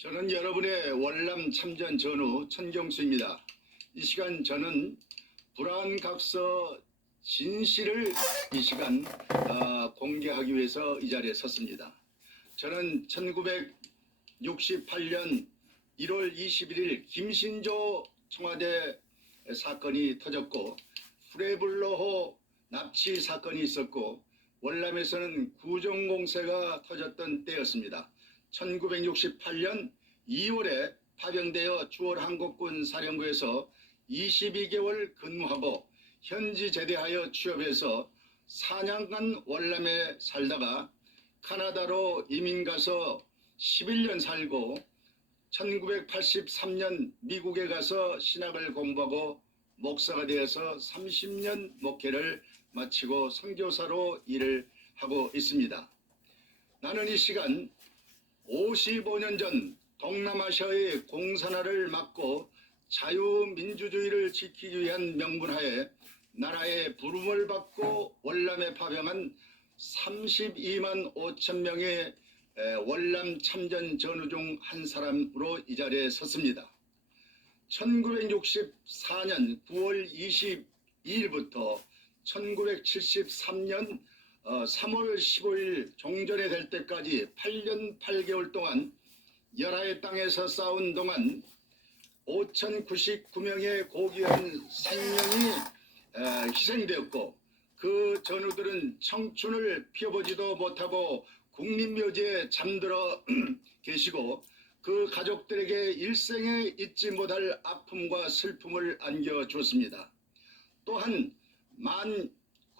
저는 여러분의 월남 참전 전우 천경수입니다. 이 시간 저는 불안각서 진실을 이 시간 공개하기 위해서 이 자리에 섰습니다. 저는 1968년 1월 21일 김신조 청와대 사건이 터졌고 프레블러호 납치 사건이 있었고 월남에서는 구정공세가 터졌던 때였습니다. 1968년 2월에 파병되어 주월한국군 사령부에서 22개월 근무하고 현지 제대하여 취업해서 4년간 월남에 살다가 카나다로 이민 가서 11년 살고 1983년 미국에 가서 신학을 공부하고 목사가 되어서 30년 목회를 마치고 선교사로 일을 하고 있습니다. 나는 이 시간 55년 전 동남아시아의 공산화를 막고 자유민주주의를 지키기 위한 명분하에 나라의 부름을 받고 월남에 파병한 32만 5천 명의 월남 참전 전우 중 한 사람으로 이 자리에 섰습니다. 1964년 9월 22일부터 1973년 3월 15일 종전이 될 때까지 8년 8개월 동안 열하의 땅에서 싸운 동안 5,099명의 고귀한 생명이 희생되었고 그 전우들은 청춘을 피워보지도 못하고 국립묘지에 잠들어 계시고 그 가족들에게 일생에 잊지 못할 아픔과 슬픔을 안겨주었습니다. 또한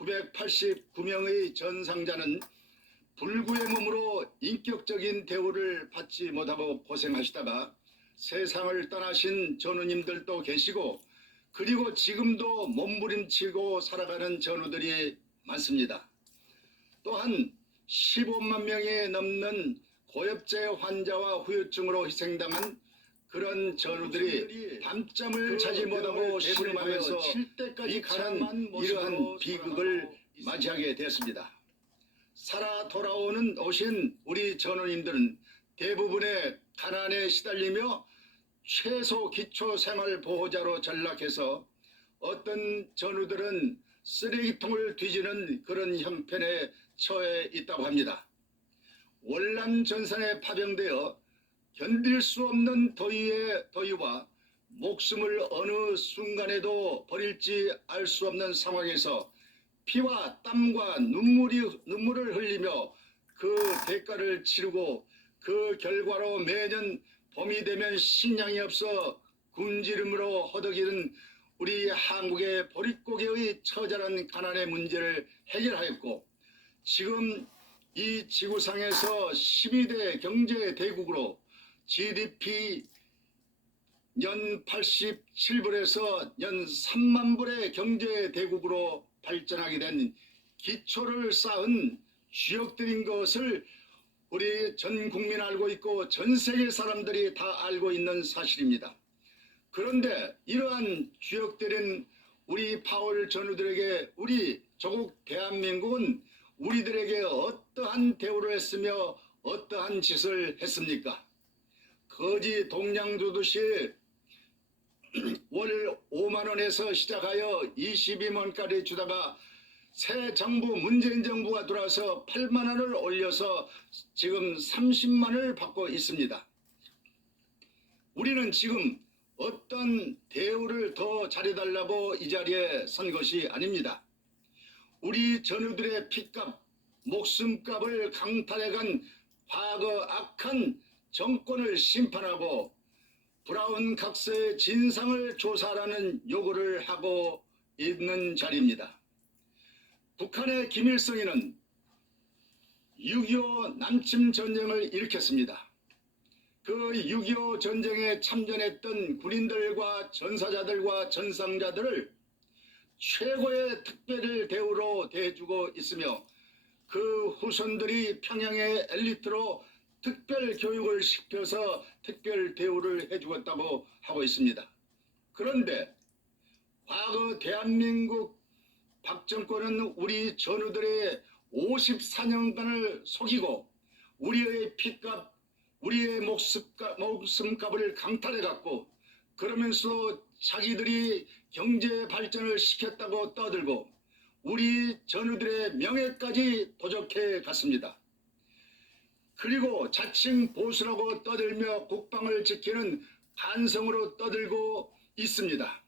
1989명의 전상자는 불구의 몸으로 인격적인 대우를 받지 못하고 고생하시다가 세상을 떠나신 전우님들도 계시고 그리고 지금도 몸부림치고 살아가는 전우들이 많습니다. 또한 15만 명이 넘는 고엽제 환자와 후유증으로 희생당한 그런 전우들이 밤잠을 자지 못하고 대부름하면서 쉴 때까지 가는 이러한 비극을 맞이하게 되었습니다. 살아 돌아오는 오신 우리 전우님들은 대부분의 가난에 시달리며 최소 기초 생활 보호자로 전락해서 어떤 전우들은 쓰레기통을 뒤지는 그런 형편에 처해 있다고 합니다. 월남 전선에 파병되어 견딜 수 없는 더위와 목숨을 어느 순간에도 버릴지 알 수 없는 상황에서 피와 땀과 눈물을 흘리며 그 대가를 치르고 그 결과로 매년 봄이 되면 식량이 없어 굶주림으로 허덕이는 우리 한국의 보릿고개의 처절한 가난의 문제를 해결하였고 지금 이 지구상에서 12대 경제 대국으로 GDP 연 87불에서 연 3만 불의 경제 대국으로 발전하게 된 기초를 쌓은 주역들인 것을 우리 전 국민 알고 있고 전 세계 사람들이 다 알고 있는 사실입니다. 그런데 이러한 주역들인 우리 파월 전우들에게 우리 조국 대한민국은 우리들에게 어떠한 대우를 했으며 어떠한 짓을 했습니까? 거지 동량 주듯이 월 5만 원에서 시작하여 22만 원까지 주다가 새 정부 문재인 정부가 들어와서 8만 원을 올려서 지금 30만 원을 받고 있습니다. 우리는 지금 어떤 대우를 더 잘해달라고 이 자리에 선 것이 아닙니다. 우리 전우들의 피값, 목숨값을 강탈해간 과거 악한 정권을 심판하고 브라운 각서의 진상을 조사하라는 요구를 하고 있는 자리입니다. 북한의 김일성이는 6.25 남침 전쟁을 일으켰습니다. 그 6.25 전쟁에 참전했던 군인들과 전사자들과 전상자들을 최고의 특별 대우로 대해주고 있으며 그 후손들이 평양의 엘리트로 특별 교육을 시켜서 특별 대우를 해주었다고 하고 있습니다. 그런데 과거 대한민국 박정권은 우리 전우들의 54년간을 속이고 우리의 피값 우리의 목숨값을 강탈해갔고, 그러면서 자기들이 경제 발전을 시켰다고 떠들고 우리 전우들의 명예까지 도적해 갔습니다. 그리고 자칭 보수라고 떠들며 국방을 지키는 간성으로 떠들고 있습니다.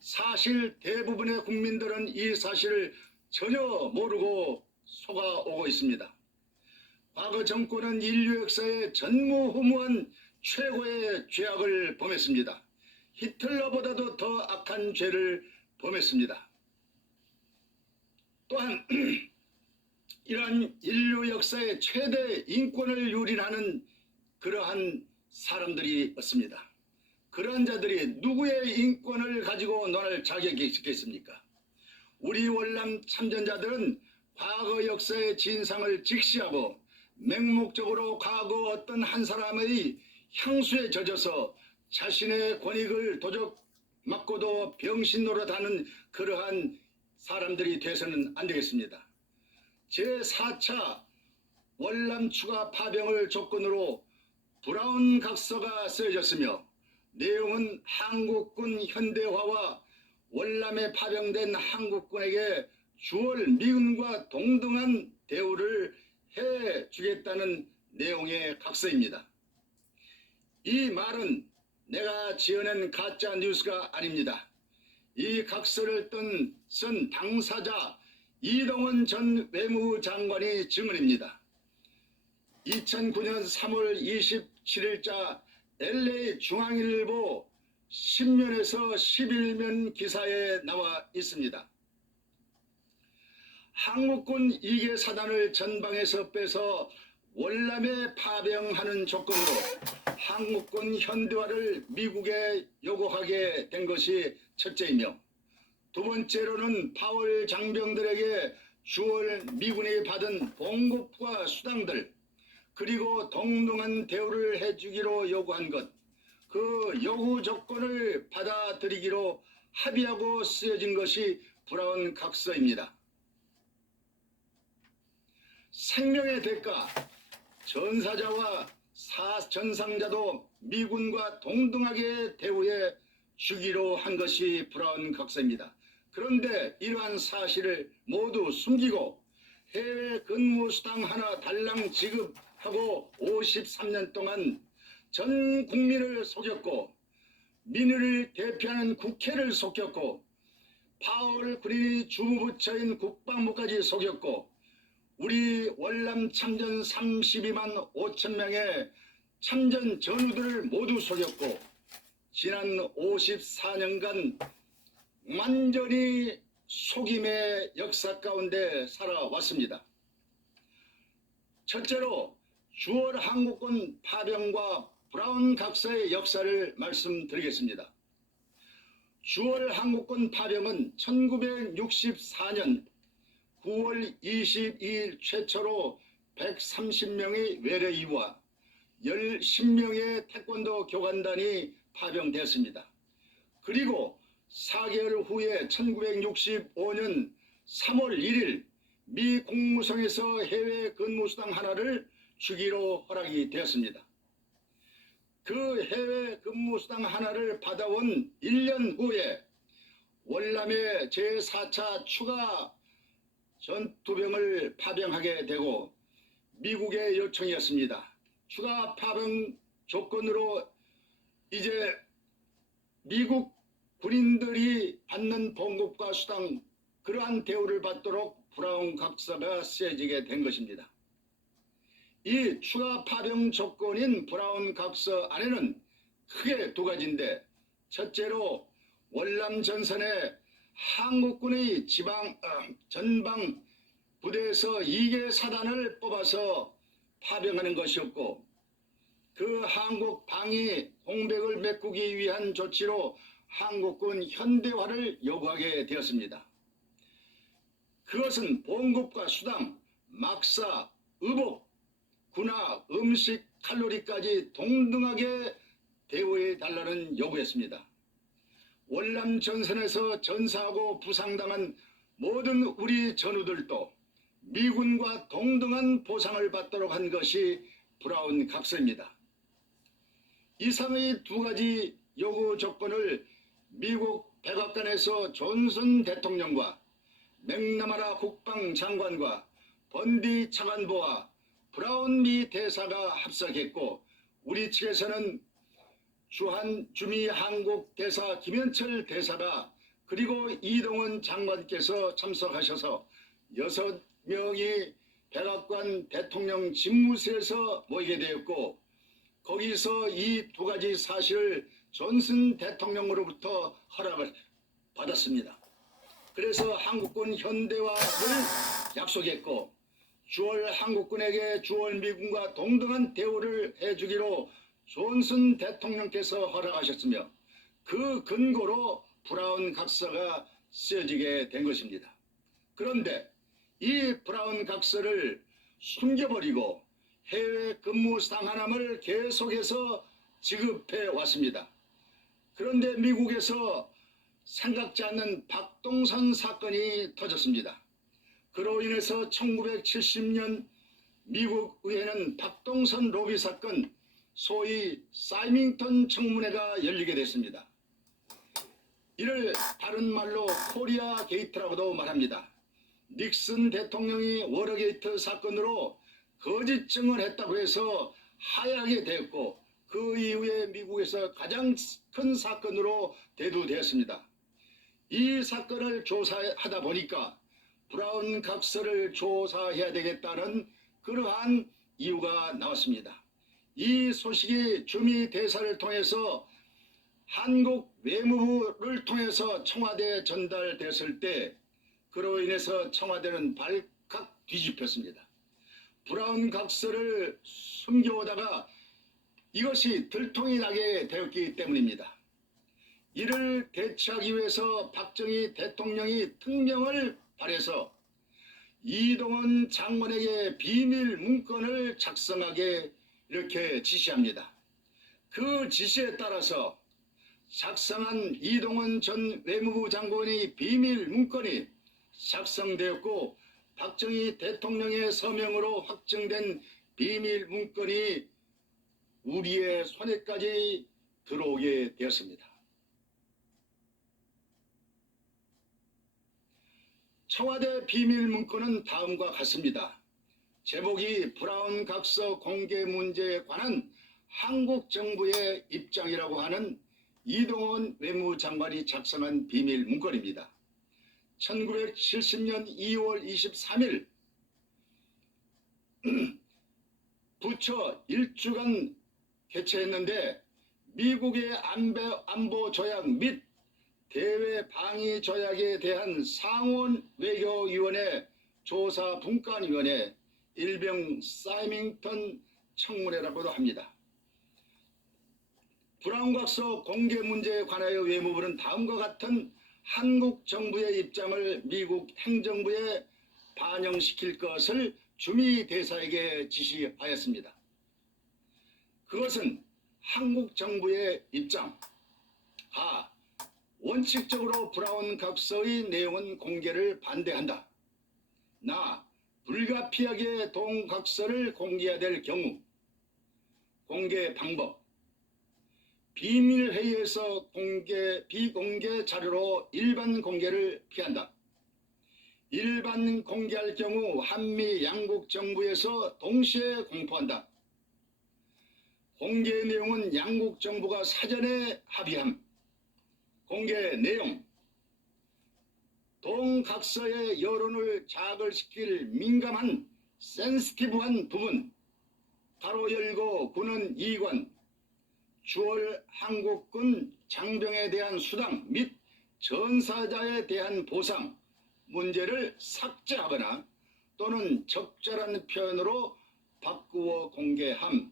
사실 대부분의 국민들은 이 사실을 전혀 모르고 속아오고 있습니다. 과거 정권은 인류 역사에 전무후무한 최고의 죄악을 범했습니다. 히틀러보다도 더 악한 죄를 범했습니다. 또한 이러한 인류 역사의 최대 인권을 유린하는 그러한 사람들이 있습니다. 그러한 자들이 누구의 인권을 가지고 논할 자격이 있겠습니까? 우리 월남 참전자들은 과거 역사의 진상을 직시하고 맹목적으로 과거 어떤 한 사람의 향수에 젖어서 자신의 권익을 도적맞고도 병신 노릇하는 그러한 사람들이 돼서는 안 되겠습니다. 제4차 월남 추가 파병을 조건으로 브라운 각서가 쓰여졌으며 내용은 한국군 현대화와 월남에 파병된 한국군에게 주월 미군과 동등한 대우를 해주겠다는 내용의 각서입니다. 이 말은 내가 지어낸 가짜 뉴스가 아닙니다. 이 각서를 쓴 당사자 이동원 전 외무장관이 증언입니다. 2009년 3월 27일자 LA 중앙일보 10면에서 11면 기사에 나와 있습니다. 한국군 2개 사단을 전방에서 빼서 월남에 파병하는 조건으로 한국군 현대화를 미국에 요구하게 된 것이 첫째이며, 두 번째로는 파월 장병들에게 주월 미군이 받은 봉급과 수당들, 그리고 동등한 대우를 해주기로 요구한 것, 그 요구 조건을 받아들이기로 합의하고 쓰여진 것이 브라운 각서입니다. 생명의 대가, 전사자와 전상자도 미군과 동등하게 대우해 주기로 한 것이 브라운 각서입니다. 그런데 이러한 사실을 모두 숨기고 해외 근무수당 하나 달랑 지급하고 53년 동안 전 국민을 속였고, 민의를 대표하는 국회를 속였고, 파월 군인이 주무부처인 국방부까지 속였고, 우리 월남 참전 32만 5천 명의 참전 전우들을 모두 속였고, 지난 54년간 완전히 속임의 역사 가운데 살아왔습니다. 첫째로 주월 한국군 파병과 브라운 각서의 역사를 말씀드리겠습니다. 주월 한국군 파병은 1964년 9월 22일 최초로 130명의 외래이와 10명의 태권도 교관단이 파병되었습니다. 그리고 4개월 후에 1965년 3월 1일 미 국무성에서 해외 근무수당 하나를 주기로 허락이 되었습니다. 그 해외 근무수당 하나를 받아온 1년 후에 월남에 제4차 추가 전투병을 파병하게 되고 미국의 요청이었습니다. 추가 파병 조건으로 이제 미국 군인들이 받는 봉급과 수당, 그러한 대우를 받도록 브라운 각서가 쓰여지게 된 것입니다. 이 추가 파병 조건인 브라운 각서 안에는 크게 두 가지인데, 첫째로 월남 전선에 한국군의 전방 부대에서 2개 사단을 뽑아서 파병하는 것이었고, 그 한국 방위 공백을 메꾸기 위한 조치로 한국군 현대화를 요구하게 되었습니다. 그것은 봉급과 수당, 막사, 의복, 군화, 음식, 칼로리까지 동등하게 대우해 달라는 요구였습니다. 월남 전선에서 전사하고 부상당한 모든 우리 전우들도 미군과 동등한 보상을 받도록 한 것이 브라운 각서입니다. 이상의 두 가지 요구 조건을 미국 백악관에서 존슨 대통령과 맥나마라 국방장관과 번디 차관보와 브라운 미 대사가 합석했고, 우리 측에서는 주미 한국 대사 김현철 대사가 그리고 이동원 장관께서 참석하셔서 6명이 백악관 대통령 집무실에서 모이게 되었고, 거기서 이 두 가지 사실을 존슨 대통령으로부터 허락을 받았습니다. 그래서 한국군 현대화를 약속했고, 주월 한국군에게 주월 미군과 동등한 대우를 해주기로 존슨 대통령께서 허락하셨으며, 그 근거로 브라운 각서가 쓰여지게 된 것입니다. 그런데 이 브라운 각서를 숨겨버리고 해외 근무 상한함을 계속해서 지급해 왔습니다. 그런데 미국에서 생각지 않는 박동선 사건이 터졌습니다. 그로 인해서 1970년 미국 의회는 박동선 로비 사건, 소위 사이밍턴 청문회가 열리게 됐습니다. 이를 다른 말로 코리아 게이트라고도 말합니다. 닉슨 대통령이 워터게이트 사건으로 거짓 증언했다고 해서 하야하게 되었고, 그 이후에 미국에서 가장 큰 사건으로 대두되었습니다. 이 사건을 조사하다 보니까 브라운 각서를 조사해야 되겠다는 그러한 이유가 나왔습니다. 이 소식이 주미 대사를 통해서 한국 외무부를 통해서 청와대에 전달됐을 때, 그로 인해서 청와대는 발칵 뒤집혔습니다. 브라운 각서를 숨겨오다가 이것이 들통이 나게 되었기 때문입니다. 이를 대처하기 위해서 박정희 대통령이 특명을 발해서 이동원 장관에게 비밀 문건을 작성하게 이렇게 지시합니다. 그 지시에 따라서 작성한 이동원 전 외무부 장관의 비밀 문건이 작성되었고, 박정희 대통령의 서명으로 확정된 비밀 문건이 우리의 손에까지 들어오게 되었습니다. 청와대 비밀 문건은 다음과 같습니다. 제목이 브라운 각서 공개 문제에 관한 한국 정부의 입장이라고 하는 이동원 외무장관이 작성한 비밀 문건입니다. 1970년 2월 23일 부처 1주간 개최했는데, 미국의 안보 조약 및 대외 방위 조약에 대한 상원 외교위원회 조사 분관위원회, 일명 사이밍턴 청문회라고도 합니다. 브라운 각서 공개 문제에 관하여 외무부는 다음과 같은 한국 정부의 입장을 미국 행정부에 반영시킬 것을 주미 대사에게 지시하였습니다. 그것은 한국 정부의 입장. 하, 원칙적으로 브라운 각서의 내용은 공개를 반대한다. 나, 불가피하게 동각서를 공개해야 될 경우 공개 방법, 비밀회의에서 비공개 자료로 일반 공개를 피한다. 일반 공개할 경우 한미 양국 정부에서 동시에 공포한다. 공개 내용은 양국 정부가 사전에 합의함. 공개 내용, 동각서의 여론을 자극시킬 민감한 센시티브한 부분, 가로 열고 군은 이관, 주월 한국군 장병에 대한 수당 및 전사자에 대한 보상 문제를 삭제하거나 또는 적절한 표현으로 바꾸어 공개함.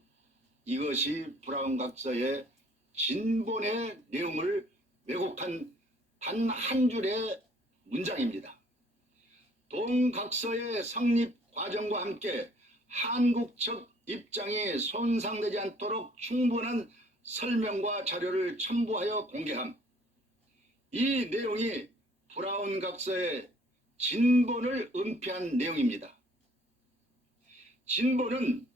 이것이 브라운 각서의 진본의 내용을 왜곡한 단 한 줄의 문장입니다. 동각서의 성립 과정과 함께 한국 측 입장이 손상되지 않도록 충분한 설명과 자료를 첨부하여 공개함. 이 내용이 브라운 각서의 진본을 은폐한 내용입니다. 진본은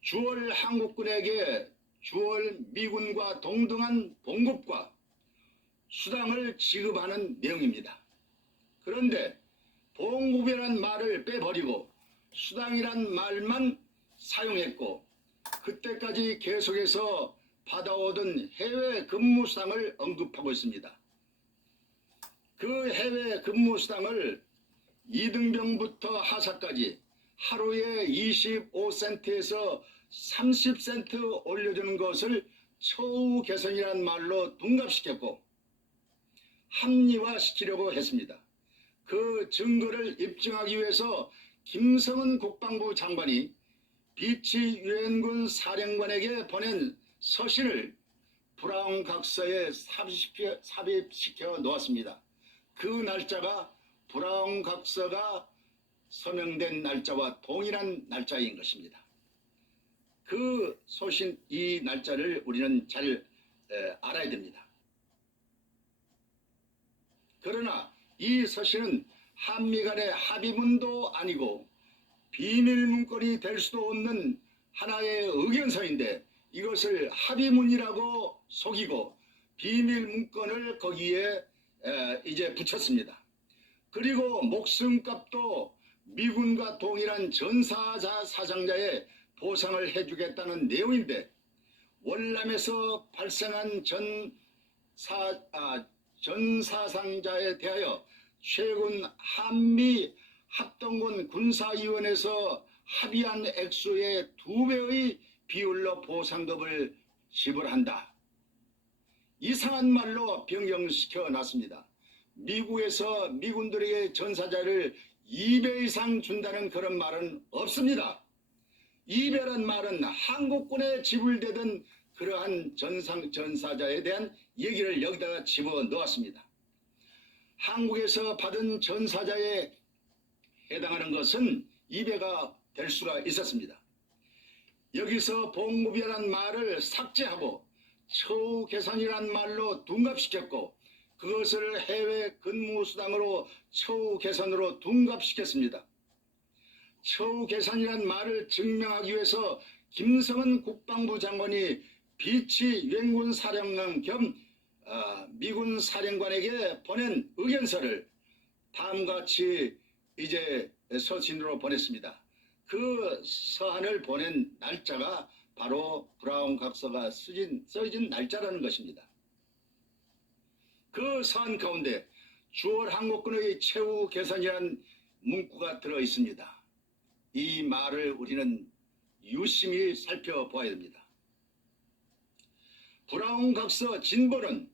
주월 한국군에게 주월 미군과 동등한 봉급과 수당을 지급하는 내용입니다. 그런데 봉급이란 말을 빼버리고 수당이란 말만 사용했고 그때까지 계속해서 받아오던 해외 근무 수당을 언급하고 있습니다. 그 해외 근무 수당을 이등병부터 하사까지 하루에 25센트에서 30센트 올려주는 것을 처우 개선이라는 말로 둔갑시켰고 합리화시키려고 했습니다. 그 증거를 입증하기 위해서 김성은 국방부 장관이 비치 유엔군 사령관에게 보낸 서신을 브라운 각서에 삽입시켜 놓았습니다. 그 날짜가 브라운 각서가 서명된 날짜와 동일한 날짜인 것입니다. 그 소신, 이 날짜를 우리는 잘 알아야 됩니다. 그러나 이 서신은 한미 간의 합의문도 아니고 비밀 문건이 될 수도 없는 하나의 의견서인데 이것을 합의문이라고 속이고 비밀 문건을 거기에 이제 붙였습니다. 그리고 목숨값도 미군과 동일한 전사자 사상자의 보상을 해주겠다는 내용인데 월남에서 발생한 전사상자에 대하여 최근 한미 합동군 군사위원회에서 합의한 액수의 2배의 비율로 보상금을 지불한다. 이상한 말로 변경시켜 놨습니다. 미국에서 미군들에게 전사자를 2배 이상 준다는 그런 말은 없습니다. 2배란 말은 한국군에 지불되던 그러한 전사자에 대한 얘기를 여기다가 집어넣었습니다. 한국에서 받은 전사자에 해당하는 것은 2배가 될 수가 있었습니다. 여기서 봉급이라는 말을 삭제하고 처우 개선이라는 말로 둔갑시켰고 그것을 해외 근무수당으로 처우 개선으로 둔갑시켰습니다. 처우 개선이라는 말을 증명하기 위해서 김성은 국방부 장관이 비치 유엔군 사령관 겸 미군 사령관에게 보낸 의견서를 다음과 같이 이제 서신으로 보냈습니다. 그 서한을 보낸 날짜가 바로 브라운 각서가 써진 날짜라는 것입니다. 그 서한 가운데 주월 한국군의 최후 개선이라는 문구가 들어 있습니다. 이 말을 우리는 유심히 살펴보아야 됩니다. 브라운 각서 진본은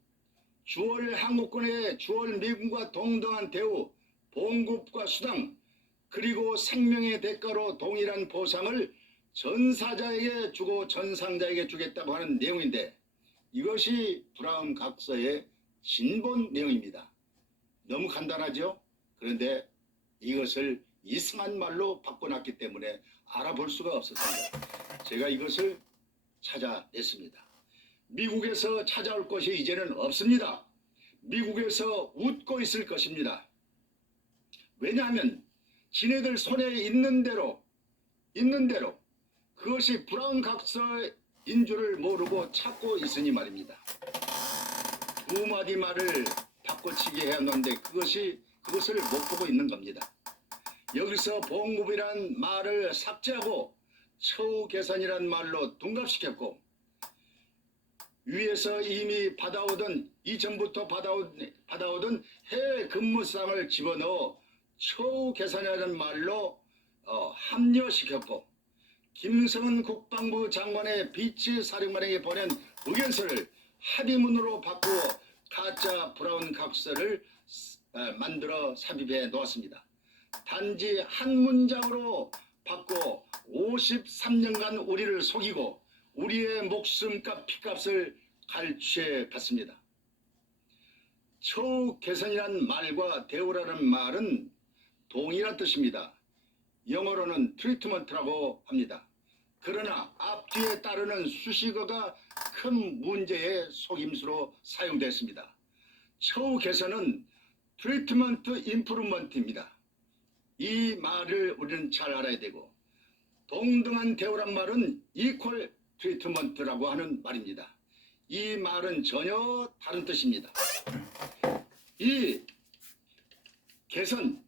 주월 한국군의 주월 미군과 동등한 대우, 봉급과 수당, 그리고 생명의 대가로 동일한 보상을 전사자에게 주고 전상자에게 주겠다고 하는 내용인데 이것이 브라운 각서의 진본 내용입니다. 너무 간단하죠? 그런데 이것을 이상한 말로 바꿔놨기 때문에 알아볼 수가 없었습니다. 제가 이것을 찾아냈습니다. 미국에서 찾아올 것이 이제는 없습니다. 미국에서 웃고 있을 것입니다. 왜냐하면 지네들 손에 있는 대로 그것이 브라운 각서인 줄을 모르고 찾고 있으니 말입니다. 두 마디 말을 바꿔치기 해놨는데 그것을 못 보고 있는 겁니다. 여기서 봉급이란 말을 삭제하고 처우 개선이란 말로 둔갑시켰고 위에서 이미 받아오던 이전부터 받아오던 해외 근무상을 집어넣어 처우 개선이라는 말로 합리화시켰고 김성은 국방부 장관의 비치 사령관에게 보낸 의견서를 합의문으로 바꾸어 가짜 브라운 각서를 만들어 삽입해 놓았습니다. 단지 한 문장으로 바꿔 53년간 우리를 속이고 우리의 목숨값 피값을 갈취해 갔습니다. 처우 개선이란 말과 대우라는 말은 동일한 뜻입니다. 영어로는 트리트먼트라고 합니다. 그러나 앞뒤에 따르는 수식어가 큰 문제의 속임수로 사용됐습니다. 처우 개선은 트리트먼트 임프루먼트입니다. 이 말을 우리는 잘 알아야 되고 동등한 대우란 말은 이퀄 트리트먼트라고 하는 말입니다. 이 말은 전혀 다른 뜻입니다. 이 개선,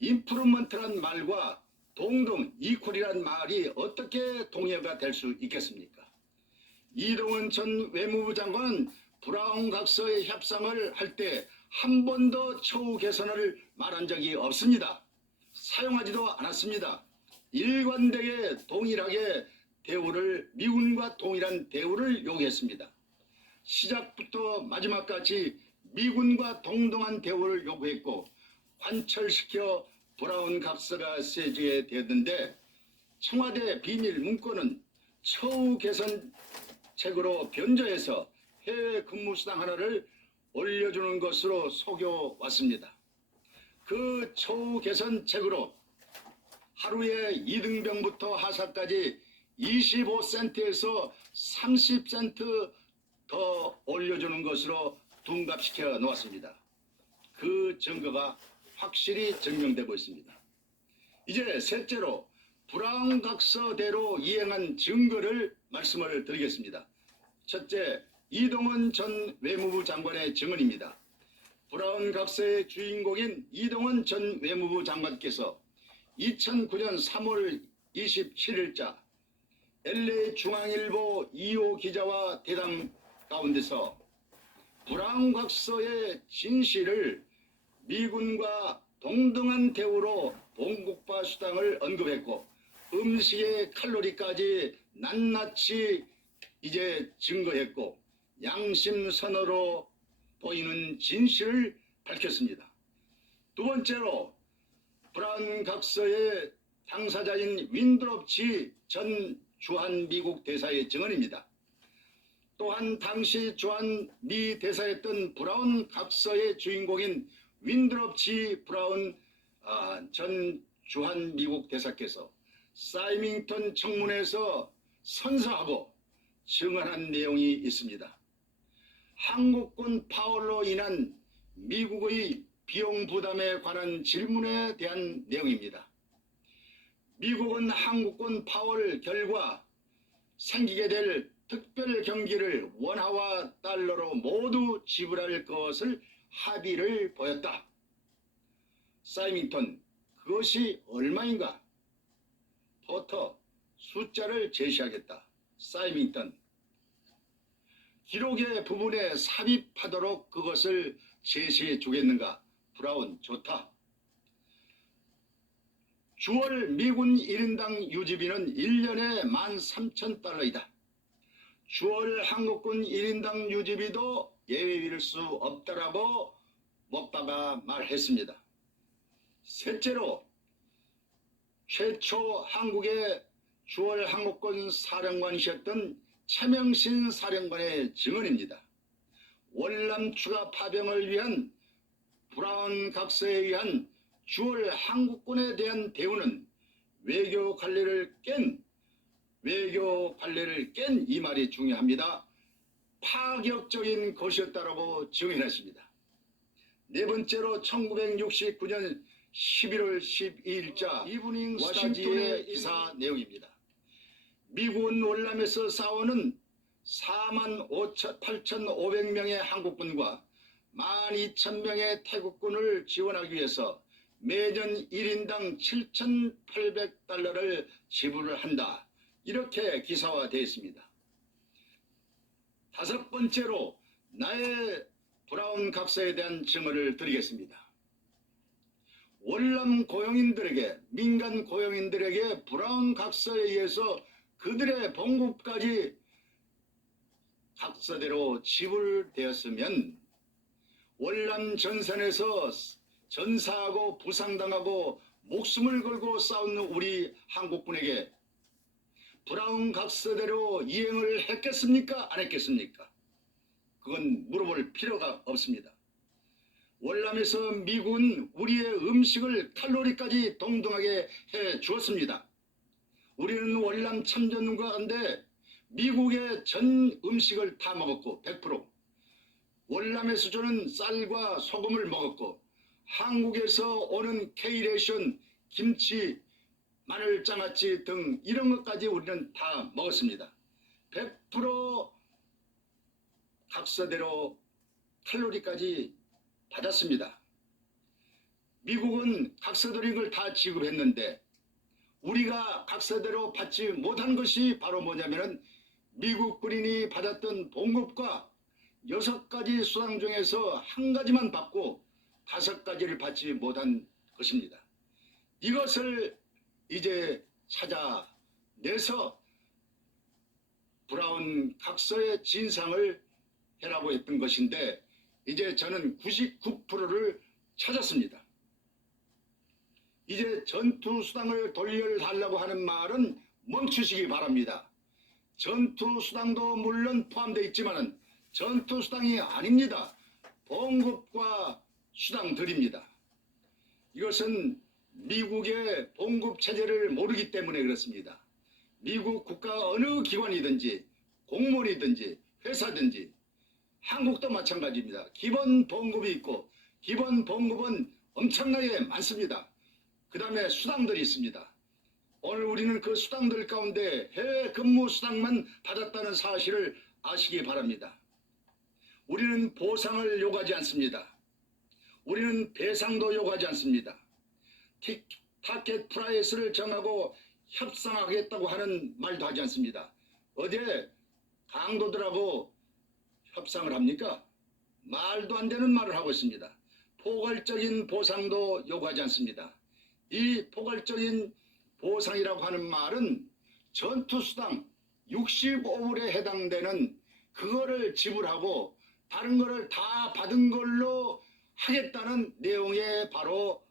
임프루먼트란 말과 동등, 이퀄이란 말이 어떻게 동의어가 될 수 있겠습니까? 이동훈 전 외무부 장관은 브라운 각서의 협상을 할 때 한 번도 처우 개선을 말한 적이 없습니다. 사용하지도 않았습니다. 일관되게 동일하게 대우를, 미군과 동일한 대우를 요구했습니다. 시작부터 마지막까지 미군과 동등한 대우를 요구했고 관철시켜 브라운 각서가 세지게 되었는데, 청와대 비밀 문건은 처우 개선책으로 변조해서 해외 근무수당 하나를 올려주는 것으로 속여왔습니다. 그 처우 개선책으로 하루에 이등병부터 하사까지 25센트에서 30센트 더 올려주는 것으로 둔갑시켜 놓았습니다. 그 증거가 확실히 증명되고 있습니다. 이제 셋째로 브라운 각서대로 이행한 증거를 말씀을 드리겠습니다. 첫째, 이동헌 전 외무부 장관의 증언입니다. 브라운 각서의 주인공인 이동헌 전 외무부 장관께서 2009년 3월 27일자 LA 중앙일보 2호 기자와 대담 가운데서 브라운 각서의 진실을 미군과 동등한 대우로 봉국파 수당을 언급했고 음식의 칼로리까지 낱낱이 이제 증거했고 양심선어로 보이는 진실을 밝혔습니다. 두 번째로 브라운 각서의 당사자인 윈드롭 지 전 주한 미국 대사의 증언입니다. 또한 당시 주한 미 대사였던 브라운 각서의 주인공인 윈드롭 지 브라운 전 주한 미국 대사께서 사이밍턴 청문회에서 선서하고 증언한 내용이 있습니다. 한국군 파월로 인한 미국의 비용 부담에 관한 질문에 대한 내용입니다. 미국은 한국군 파월 결과 생기게 될 특별 경기를 원화와 달러로 모두 지불할 것을 합의를 보였다. 사이밍턴, 그것이 얼마인가? 포터, 숫자를 제시하겠다. 사이밍턴, 기록의 부분에 삽입하도록 그것을 제시해 주겠는가? 브라운, 좋다. 주월 미군 1인당 유지비는 1년에 13,000달러이다. 주월 한국군 1인당 유지비도 예외일 수 없다라고 먹다가 말했습니다. 셋째로 최초 한국의 주월 한국군 사령관이셨던 최명신 사령관의 증언입니다. 월남 추가 파병을 위한 브라운 각서에 의한 주월 한국군에 대한 대우는 외교 관례를 깬 이 말이 중요합니다. 파격적인 것이었다라고 증언했습니다. 네 번째로 1969년 11월 12일자 이브닝 워싱턴의 기사 내용입니다. 미군 월남에서 싸우는 48,500명의 한국군과 12,000명의 태국군을 지원하기 위해서 매년 1인당 7,800달러를 지불을 한다. 이렇게 기사화되어 있습니다. 다섯 번째로 나의 브라운 각서에 대한 증언을 드리겠습니다. 월남 고용인들에게, 민간 고용인들에게 브라운 각서에 의해서 그들의 봉급까지 각서대로 지불되었으면 월남 전선에서 전사하고 부상당하고 목숨을 걸고 싸우는 우리 한국군에게 브라운 각서대로 이행을 했겠습니까? 안 했겠습니까? 그건 물어볼 필요가 없습니다. 월남에서 미군 우리의 음식을 칼로리까지 동등하게 해 주었습니다. 우리는 월남 참전군과 한데 미국의 전 음식을 다 먹었고 100%. 월남에서 주는 쌀과 소금을 먹었고 한국에서 오는 K레이션, 김치, 마늘 장아찌 등 이런 것까지 우리는 다 먹었습니다. 100% 각서대로 칼로리까지 받았습니다. 미국은 각서드린 걸 다 지급했는데 우리가 각서대로 받지 못한 것이 바로 뭐냐면은 미국 군인이 받았던 봉급과 6가지 수당 중에서 한 가지만 받고 5가지를 받지 못한 것입니다. 이것을 이제 찾아내서 브라운 각서의 진상을 해라고 했던 것인데 이제 저는 99%를 찾았습니다. 이제 전투수당을 돌려달라고 하는 말은 멈추시기 바랍니다. 전투수당도 물론 포함되어 있지만 전투수당이 아닙니다. 봉급과 수당들입니다. 이것은 미국의 봉급체제를 모르기 때문에 그렇습니다. 미국 국가 어느 기관이든지 공무원이든지 회사든지 한국도 마찬가지입니다. 기본 봉급이 있고 기본 봉급은 엄청나게 많습니다. 그 다음에 수당들이 있습니다. 오늘 우리는 그 수당들 가운데 해외 근무 수당만 받았다는 사실을 아시기 바랍니다. 우리는 보상을 요구하지 않습니다. 우리는 배상도 요구하지 않습니다. 타켓 프라이스를 정하고 협상하겠다고 하는 말도 하지 않습니다. 어제 강도들하고 협상을 합니까? 말도 안 되는 말을 하고 있습니다. 포괄적인 보상도 요구하지 않습니다. 이 포괄적인 보상이라고 하는 말은 전투수당 65불에 해당되는 그거를 지불하고 다른 거를 다 받은 걸로 하겠다는 내용의 바로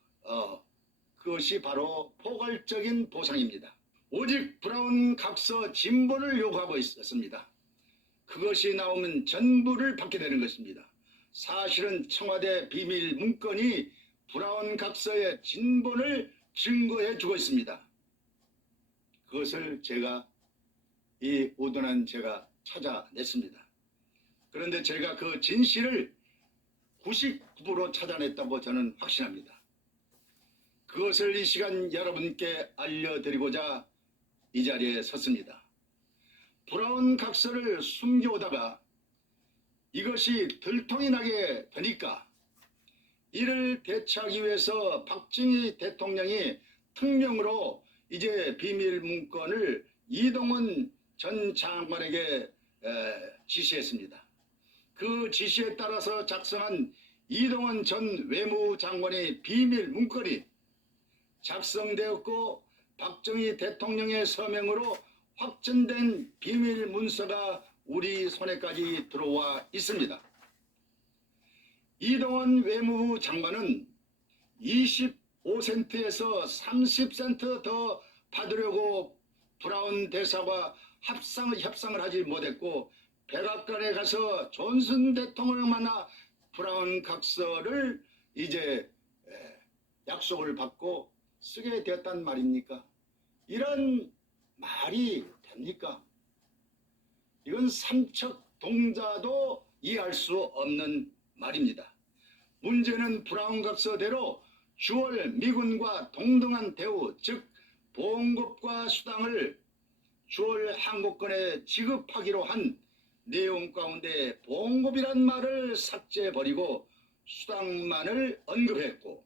그것이 바로 포괄적인 보상입니다. 오직 브라운 각서 진본을 요구하고 있었습니다. 그것이 나오면 전부를 받게 되는 것입니다. 사실은 청와대 비밀 문건이 브라운 각서의 진본을 증거해 주고 있습니다. 그것을 이 오도난 제가 찾아냈습니다. 그런데 제가 그 진실을 99% 찾아냈다고 저는 확신합니다. 그것을 이 시간 여러분께 알려드리고자 이 자리에 섰습니다. 브라운 각서를 숨겨오다가 이것이 들통이 나게 되니까 이를 대처하기 위해서 박정희 대통령이 특명으로 이제 비밀 문건을 이동원 전 장관에게 지시했습니다. 그 지시에 따라서 작성한 이동원 전 외무장관의 비밀 문건이 작성되었고 박정희 대통령의 서명으로 확정된 비밀 문서가 우리 손에까지 들어와 있습니다. 이동원 외무부 장관은 25센트에서 30센트 더 받으려고 브라운 대사와 협상을 하지 못했고 백악관에 가서 존슨 대통령을 만나 브라운 각서를 이제 약속을 받고 쓰게 되었단 말입니까? 이런 말이 됩니까? 이건 삼척 동자도 이해할 수 없는 말입니다. 문제는 브라운 각서대로 주월 미군과 동등한 대우, 즉 봉급과 수당을 주월 항공권에 지급하기로 한 내용 가운데 봉급이란 말을 삭제해버리고 수당만을 언급했고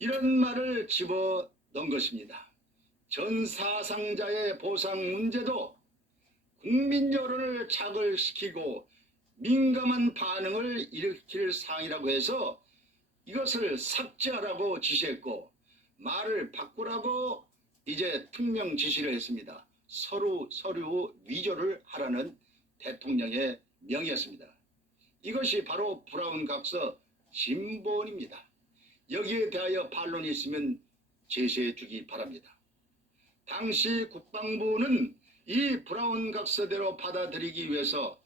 이런 말을 집어넣은 것입니다. 전 사상자의 보상 문제도 국민 여론을 자극시키고 민감한 반응을 일으킬 사항이라고 해서 이것을 삭제하라고 지시했고 말을 바꾸라고 이제 특명 지시를 했습니다. 서류 위조를 하라는 대통령의 명이었습니다. 이것이 바로 브라운 각서 진본입니다. 여기에 대하여 반론이 있으면 제시해 주기 바랍니다. 당시 국방부는 이 브라운 각서대로 받아들이기 위해서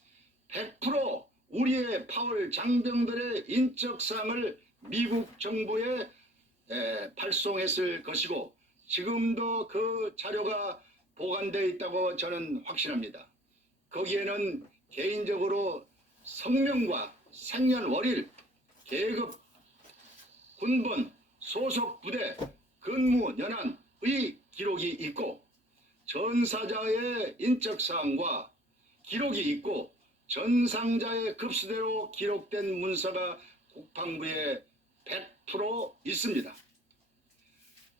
100% 우리의 파월 장병들의 인적사항을 미국 정부에 발송했을 것이고 지금도 그 자료가 보관되어 있다고 저는 확신합니다. 거기에는 개인적으로 성명과 생년월일, 계급, 군번, 소속 부대, 근무 연한의 기록이 있고 전사자의 인적사항과 기록이 있고 전상자의 급수대로 기록된 문서가 국방부에 100% 있습니다.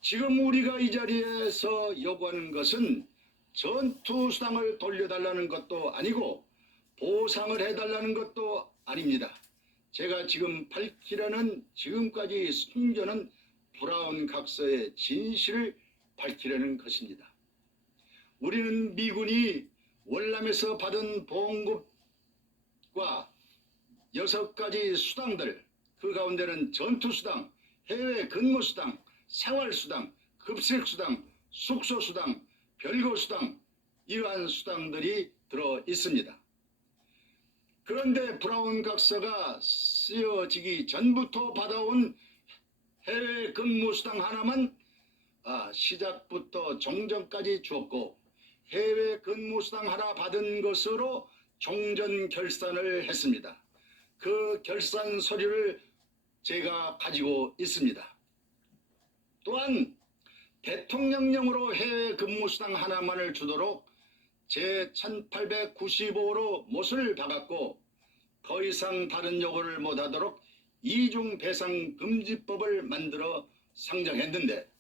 지금 우리가 이 자리에서 요구하는 것은 전투수당을 돌려달라는 것도 아니고 보상을 해달라는 것도 아닙니다. 제가 지금 밝히려는, 지금까지 숨겨놓은 브라운 각서의 진실을 밝히려는 것입니다. 우리는 미군이 월남에서 받은 보험급과 6가지 수당들, 그 가운데는 전투수당, 해외 근무수당, 생활수당, 급식수당, 숙소수당, 별거수당, 이러한 수당들이 들어 있습니다. 그런데 브라운 각서가 쓰여지기 전부터 받아온 해외 근무수당 하나만 시작부터 종전까지 주었고, 해외 근무수당 하나 받은 것으로 종전 결산을 했습니다. 그 결산 서류를 제가 가지고 있습니다. 또한 대통령령으로 해외 근무수당 하나만을 주도록 제1895로 못을 박았고, 더 이상 다른 요구를 못하도록 이중배상금지법을 만들어 상정했는데,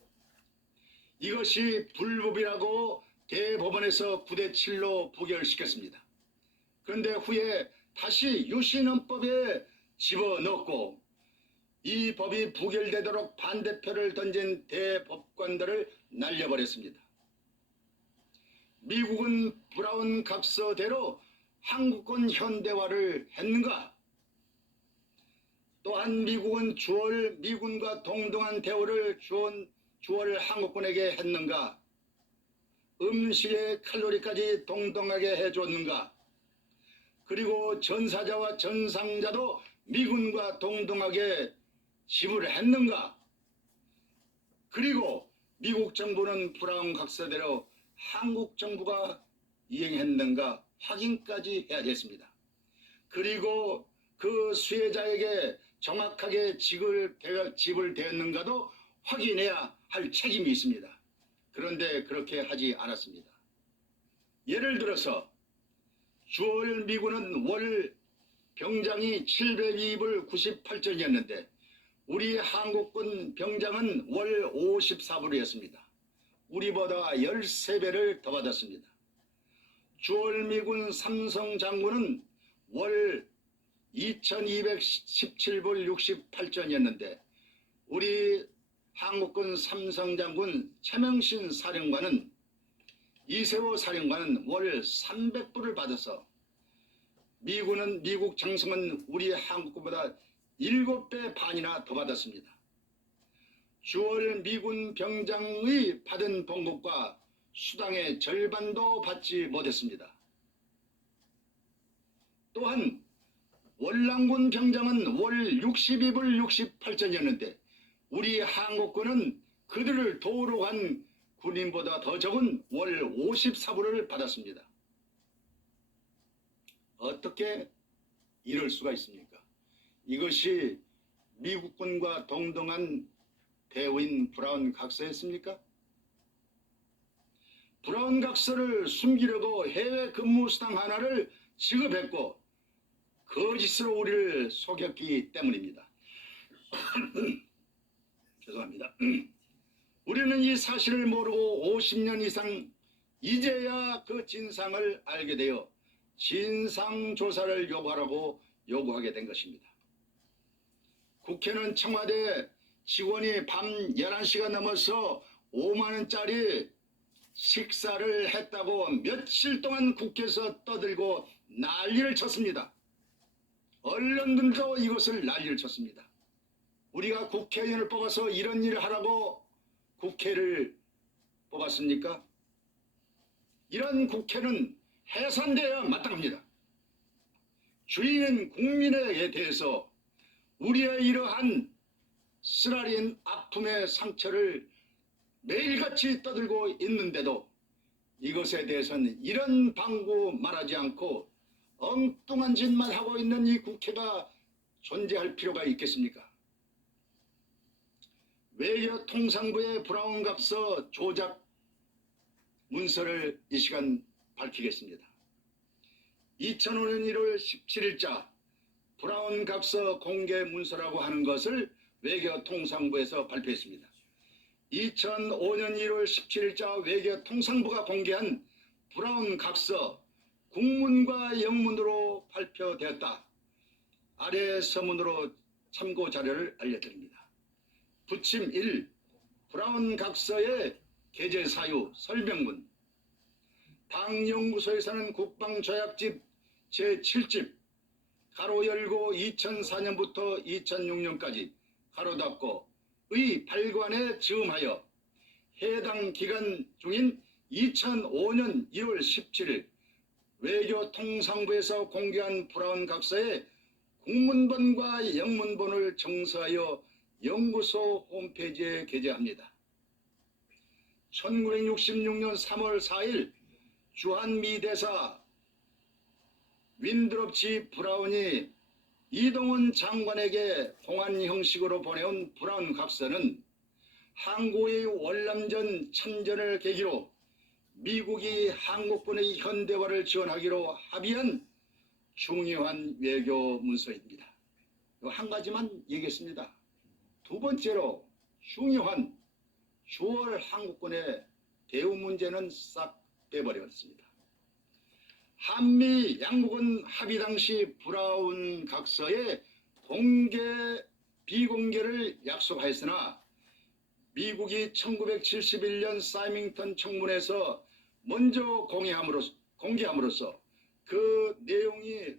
이것이 불법이라고 대법원에서 9대7로 부결시켰습니다. 그런데 후에 다시 유신헌법에 집어넣고 이 법이 부결되도록 반대표를 던진 대법관들을 날려버렸습니다. 미국은 브라운 각서대로 한국군 현대화를 했는가? 또한 미국은 주월 미군과 동등한 대우를 주월 한국군에게 했는가? 음식의 칼로리까지 동등하게 해줬는가? 그리고 전사자와 전상자도 미군과 동등하게 지불했는가? 그리고 미국 정부는 브라운 각서대로 한국 정부가 이행했는가 확인까지 해야 됐습니다. 그리고 그 수혜자에게 정확하게 지불되었는가도 확인해야 할 책임이 있습니다. 그런데 그렇게 하지 않았습니다. 예를 들어서 주월 미군은 월 병장이 702불 98전이었는데 우리 한국군 병장은 월 54불이었습니다. 우리보다 13배를 더 받았습니다. 주월 미군 삼성 장군은 월 2217불 68전이었는데 우리 한국군 삼성 장군 최명신 사령관은 이세호 사령관은 월 300불을 받아서 미국 장성은 우리 한국군보다 7배 반이나 더 받았습니다. 주월 미군 병장의 받은 봉급과 수당의 절반도 받지 못했습니다. 또한 월남군 병장은 월 62불 68전이었는데 우리 한국군은 그들을 도우러 간 군인보다 더 적은 월 54불을 받았습니다. 어떻게 이럴 수가 있습니까? 이것이 미국군과 동등한 대우인 브라운 각서였습니까? 브라운 각서를 숨기려고 해외 근무수당 하나를 지급했고 거짓으로 우리를 속였기 때문입니다. 죄송합니다. 우리는 이 사실을 모르고 50년 이상 이제야 그 진상을 알게 되어 진상조사를 요구하게 된 것입니다. 국회는 청와대 직원이 밤 11시가 넘어서 5만 원짜리 식사를 했다고 며칠 동안 국회에서 떠들고 난리를 쳤습니다. 언론들도 이것을 난리를 쳤습니다. 우리가 국회의원을 뽑아서 이런 일을 하라고 국회를 뽑았습니까? 이런 국회는 해산되어야 마땅합니다. 주인은 국민에 대해서 우리의 이러한 쓰라린 아픔의 상처를 매일같이 떠들고 있는데도 이것에 대해서는 이런 방구 말하지 않고 엉뚱한 짓만 하고 있는 이 국회가 존재할 필요가 있겠습니까? 외교통상부의 브라운 각서 조작 문서를 이 시간 밝히겠습니다. 2005년 1월 17일자 브라운 각서 공개 문서라고 하는 것을 외교통상부에서 발표했습니다. 2005년 1월 17일자 외교통상부가 공개한 브라운 각서 국문과 영문으로 발표되었다. 아래 서문으로 참고 자료를 알려드립니다. 부침 1. 브라운 각서의 게재 사유 설명문. 당연구소에서는 국방조약집 제7집 가로 열고 2004년부터 2006년까지 가로 닫고 의 발관에 즈음하여 해당 기간 중인 2005년 1월 17일 외교통상부에서 공개한 브라운 각서의 국문본과 영문본을 정서하여 연구소 홈페이지에 게재합니다. 1966년 3월 4일 주한미 대사 윈드롭 G 브라운이 이동원 장관에게 공안 형식으로 보내온 브라운 각서는 한국의 월남전 참전을 계기로 미국이 한국군의 현대화를 지원하기로 합의한 중요한 외교 문서입니다. 한 가지만 얘기했습니다. 두 번째로 중요한 6월 한국군의 대우 문제는 싹 빼버렸습니다. 한미 양국은 합의 당시 브라운 각서의 공개, 비공개를 약속하였으나 미국이 1971년 사이밍턴 청문회에서 먼저 공개함으로써 그 내용이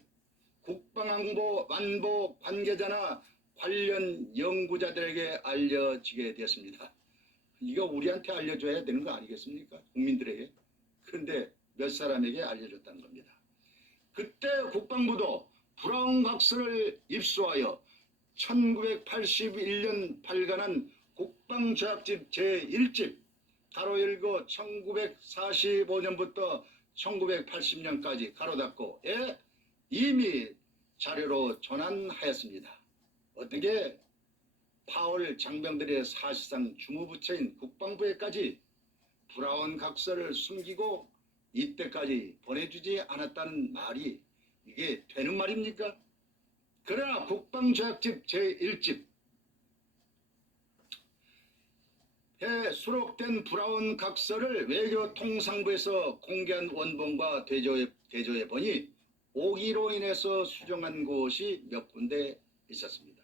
국방안보 안보 관계자나 관련 연구자들에게 알려지게 되었습니다. 이거 우리한테 알려줘야 되는 거 아니겠습니까? 국민들에게. 그런데 몇 사람에게 알려줬다는 겁니다. 그때 국방부도 브라운 각서를 입수하여 1981년 발간한 국방조약집 제1집 가로 열고 1945년부터 1980년까지 가로 닫고에 이미 자료로 전환하였습니다. 어떻게 파월 장병들의 사실상 주무부처인 국방부에까지 브라운 각서를 숨기고 이때까지 보내주지 않았다는 말이 이게 되는 말입니까? 그러나 국방조약집 제1집 에 수록된 브라운 각서를 외교통상부에서 공개한 원본과 대조해 보니 오기로 인해서 수정한 곳이 몇 군데 있었습니다.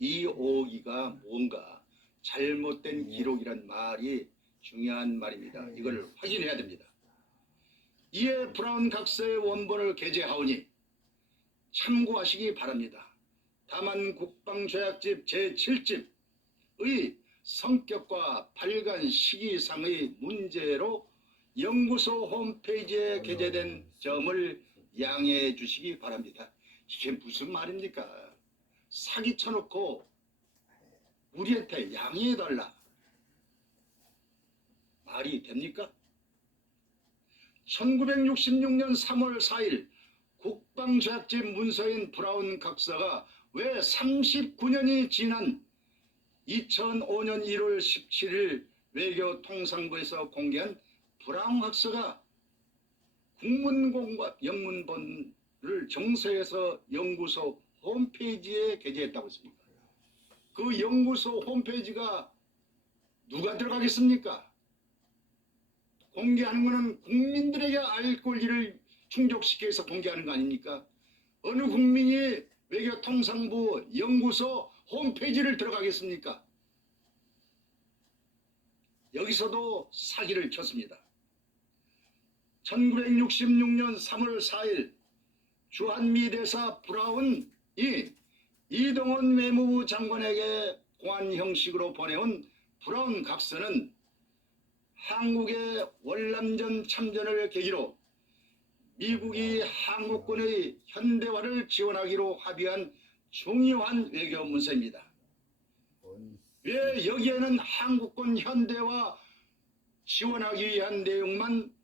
이 오기가 뭔가 잘못된 기록이란 말이 중요한 말입니다. 이걸 확인해야 됩니다. 이에 브라운 각서의 원본을 게재하오니 참고하시기 바랍니다. 다만 국방조약집 제7집의 성격과 발간 시기상의 문제로 연구소 홈페이지에 게재된 점을 양해해 주시기 바랍니다. 이게 무슨 말입니까? 사기 쳐놓고 우리한테 양해해달라. 말이 됩니까? 1966년 3월 4일 국방조약집 문서인 브라운 각서가 왜 39년이 지난 2005년 1월 17일 외교통상부에서 공개한 브라운 각서가 국문본과 영문본을 정서해서 연구소 홈페이지에 게재했다고 했습니까? 그 연구소 홈페이지가 누가 들어가겠습니까? 공개하는 것은 국민들에게 알 권리를 충족시키기 위해서 공개하는 거 아닙니까? 어느 국민이 외교통상부 연구소 홈페이지를 들어가겠습니까? 여기서도 사기를 쳤습니다. 1966년 3월 4일 주한미 대사 브라운이 이동원 외무부 장관에게 공안 형식으로 보내온 브라운 각서는 한국의 월남전 참전을 계기로 미국이 한국군의 현대화를 지원하기로 합의한 중요한 외교 문서입니다. 왜 여기에는 한국군 현대화 지원하기 위한 내용만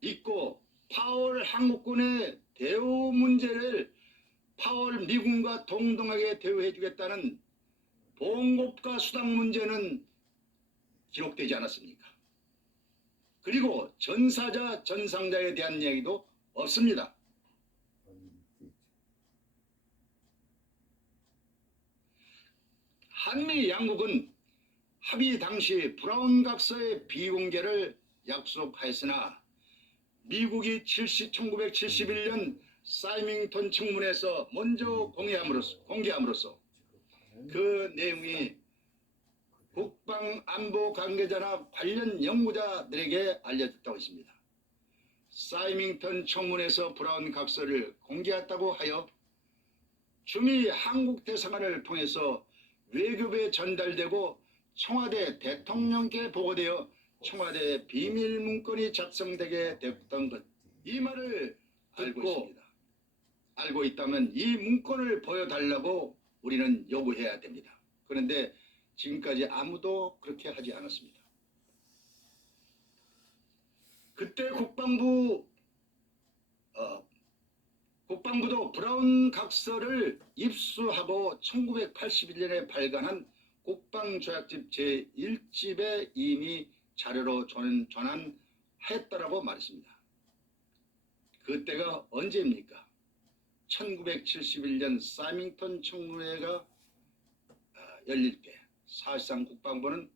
있고 파월 한국군의 대우 문제를 파월 미군과 동등하게 대우해 주겠다는 봉급과 수당 문제는 기록되지 않았습니까? 그리고 전사자, 전상자에 대한 얘기도 없습니다. 한미 양국은 합의 당시 브라운 각서의 비공개를 약속하였으나 미국이 1971년 사이밍턴 청문회에서 먼저 공개함으로써 그 내용이 국방안보 관계자나 관련 연구자들에게 알려졌다고 했습니다. 사이밍턴 청문회에서 브라운 각서를 공개했다고 하여 주미 한국 대사관을 통해서 외교부에 전달되고 청와대 대통령께 보고되어 청와대 비밀 문건이 작성되게 됐던 것, 이 말을 알고 있다면 이 문건을 보여달라고 우리는 요구해야 됩니다. 그런데 지금까지 아무도 그렇게 하지 않았습니다. 그때 국방부도 브라운 각서를 입수하고 1981년에 발간한 국방조약집 제1집에 이미 자료로 전환했다라고 말했습니다. 그때가 언제입니까? 1971년 사이밍턴 청문회가 열릴 때 사실상 국방부는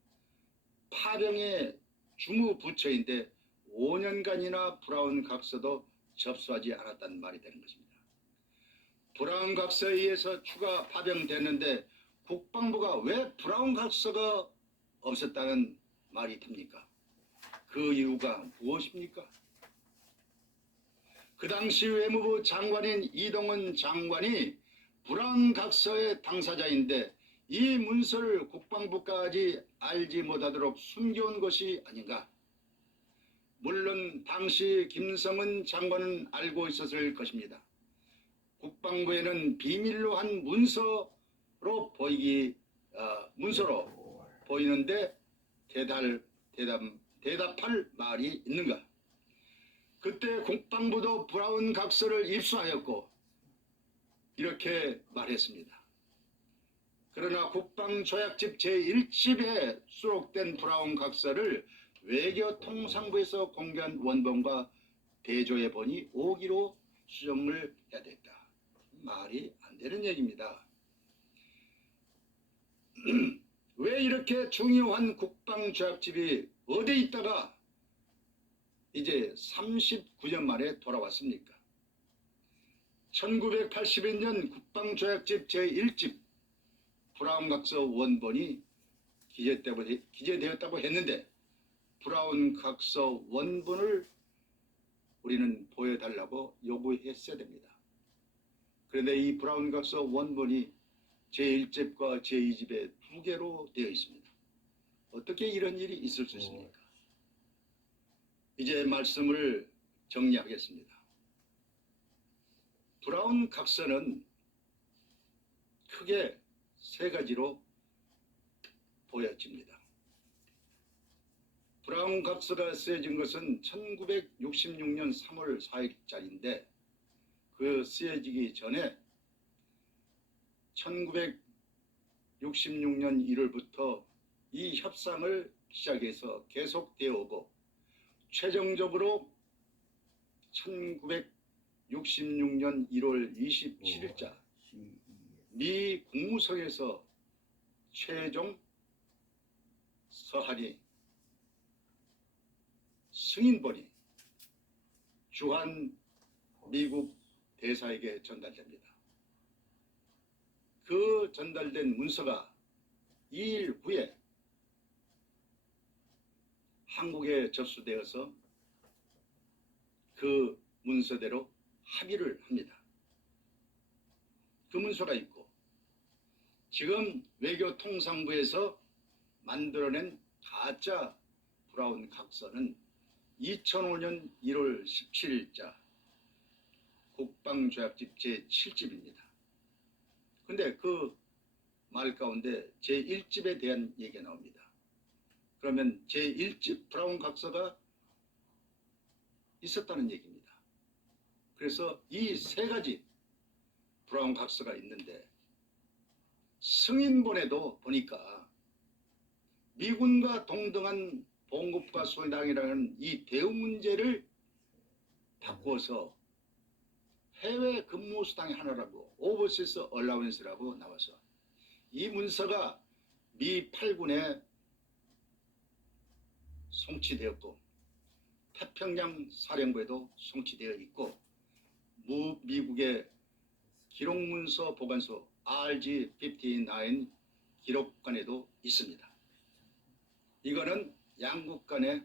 파병의 주무부처인데 5년간이나 브라운 각서도 접수하지 않았다는 말이 되는 것입니다. 브라운 각서에 의해서 추가 파병됐는데 국방부가 왜 브라운 각서가 없었다는 말이 됩니까? 그 이유가 무엇입니까? 그 당시 외무부 장관인 이동훈 장관이 브라운 각서의 당사자인데 이 문서를 국방부까지 알지 못하도록 숨겨온 것이 아닌가? 물론 당시 김성은 장관은 알고 있었을 것입니다. 국방부에는 비밀로 한 문서로 보이는데 대답할 말이 있는가? 그때 국방부도 브라운 각서를 입수하였고 이렇게 말했습니다. 그러나 국방조약집 제1집에 수록된 브라운 각서를 외교통상부에서 공개한 원본과 대조해 보니 5기로 수정을 해야 됐다. 말이 안 되는 얘기입니다. 왜 이렇게 중요한 국방조약집이 어디에 있다가 이제 39년 만에 돌아왔습니까? 1981년 국방조약집 제1집 브라운 각서 원본이 기재되었다고 했는데 브라운 각서 원본을 우리는 보여달라고 요구했어야 됩니다. 그런데 이 브라운 각서 원본이 제1집과 제2집에 2개로 되어 있습니다. 어떻게 이런 일이 있을 수 있습니까? 이제 말씀을 정리하겠습니다. 브라운 각서는 크게 3가지로 보여집니다. 브라운 각서가 쓰여진 것은 1966년 3월 4일자리인데 그 쓰여지기 전에 1966년 1월부터 이 협상을 시작해서 계속되어 오고 최종적으로 1966년 1월 27일자 미 국무성에서 최종 서한이 승인본이 주한 미국 대사에게 전달됩니다. 그 전달된 문서가 2일 후에 한국에 접수되어서 그 문서대로 합의를 합니다. 그 문서가 있고 지금 외교통상부에서 만들어낸 가짜 브라운 각서는 2005년 1월 17일자 국방조약집 제7집입니다. 근데 그 말 가운데 제1집에 대한 얘기가 나옵니다. 그러면 제1집 브라운 각서가 있었다는 얘기입니다. 그래서 이 3가지 브라운 각서가 있는데 승인본에도 보니까 미군과 동등한 봉급과 수당이라는 이 대우 문제를 바꿔서 해외 근무 수당이 하나라고 오버시스 얼라운스라고 나와서 이 문서가 미 8군에 송치되었고 태평양 사령부에도 송치되어 있고 미국의 기록문서 보관소 RG-59 기록관에도 있습니다. 이거는 양국 간의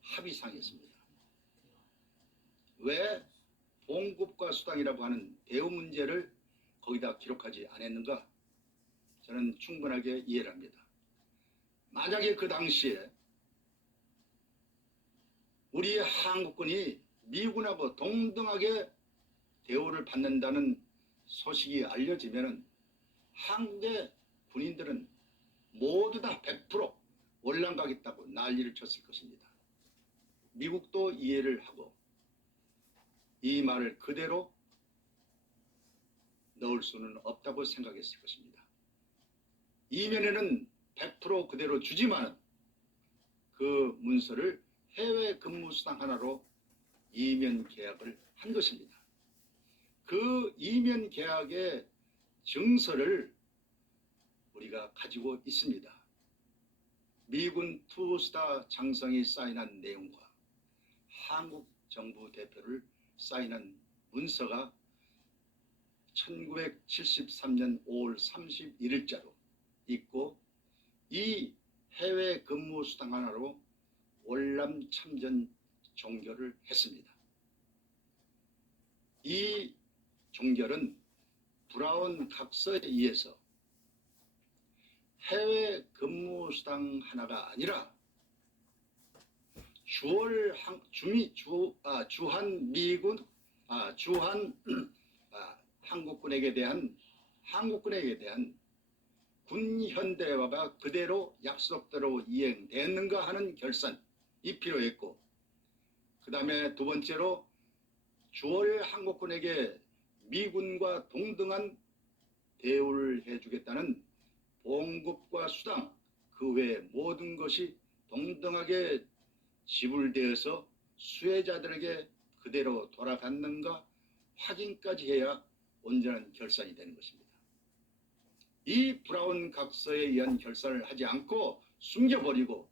합의상이었습니다. 왜 봉급과 수당이라고 하는 대우 문제를 거기다 기록하지 않았는가? 저는 충분하게 이해를 합니다. 만약에 그 당시에 우리 한국군이 미군하고 동등하게 대우를 받는다는 소식이 알려지면 한국의 군인들은 모두 다 100% 올라가겠다고 난리를 쳤을 것입니다. 미국도 이해를 하고 이 말을 그대로 넣을 수는 없다고 생각했을 것입니다. 이면에는 100% 그대로 주지만 그 문서를 해외 근무 수당 하나로 이면 계약을 한 것입니다. 그 이면 계약의 증서를 우리가 가지고 있습니다. 미군 투스타 장성이 사인한 내용과 한국 정부 대표를 사인한 문서가 1973년 5월 31일자로 있고 이 해외 근무 수당 하나로 월남 참전 종결을 했습니다. 이 종결은 브라운 각서에 의해서 해외 근무 수당 하나가 아니라 주한 미군 한국군에게 대한 군 현대화가 그대로 약속대로 이행됐는가 하는 결산이 필요했고, 그 다음에 두 번째로 주월 한국군에게 미군과 동등한 대우를 해주겠다는 봉급과 수당 그 외의 모든 것이 동등하게 지불되어서 수혜자들에게 그대로 돌아갔는가 확인까지 해야 온전한 결산이 되는 것입니다. 이 브라운 각서에 의한 결산을 하지 않고 숨겨버리고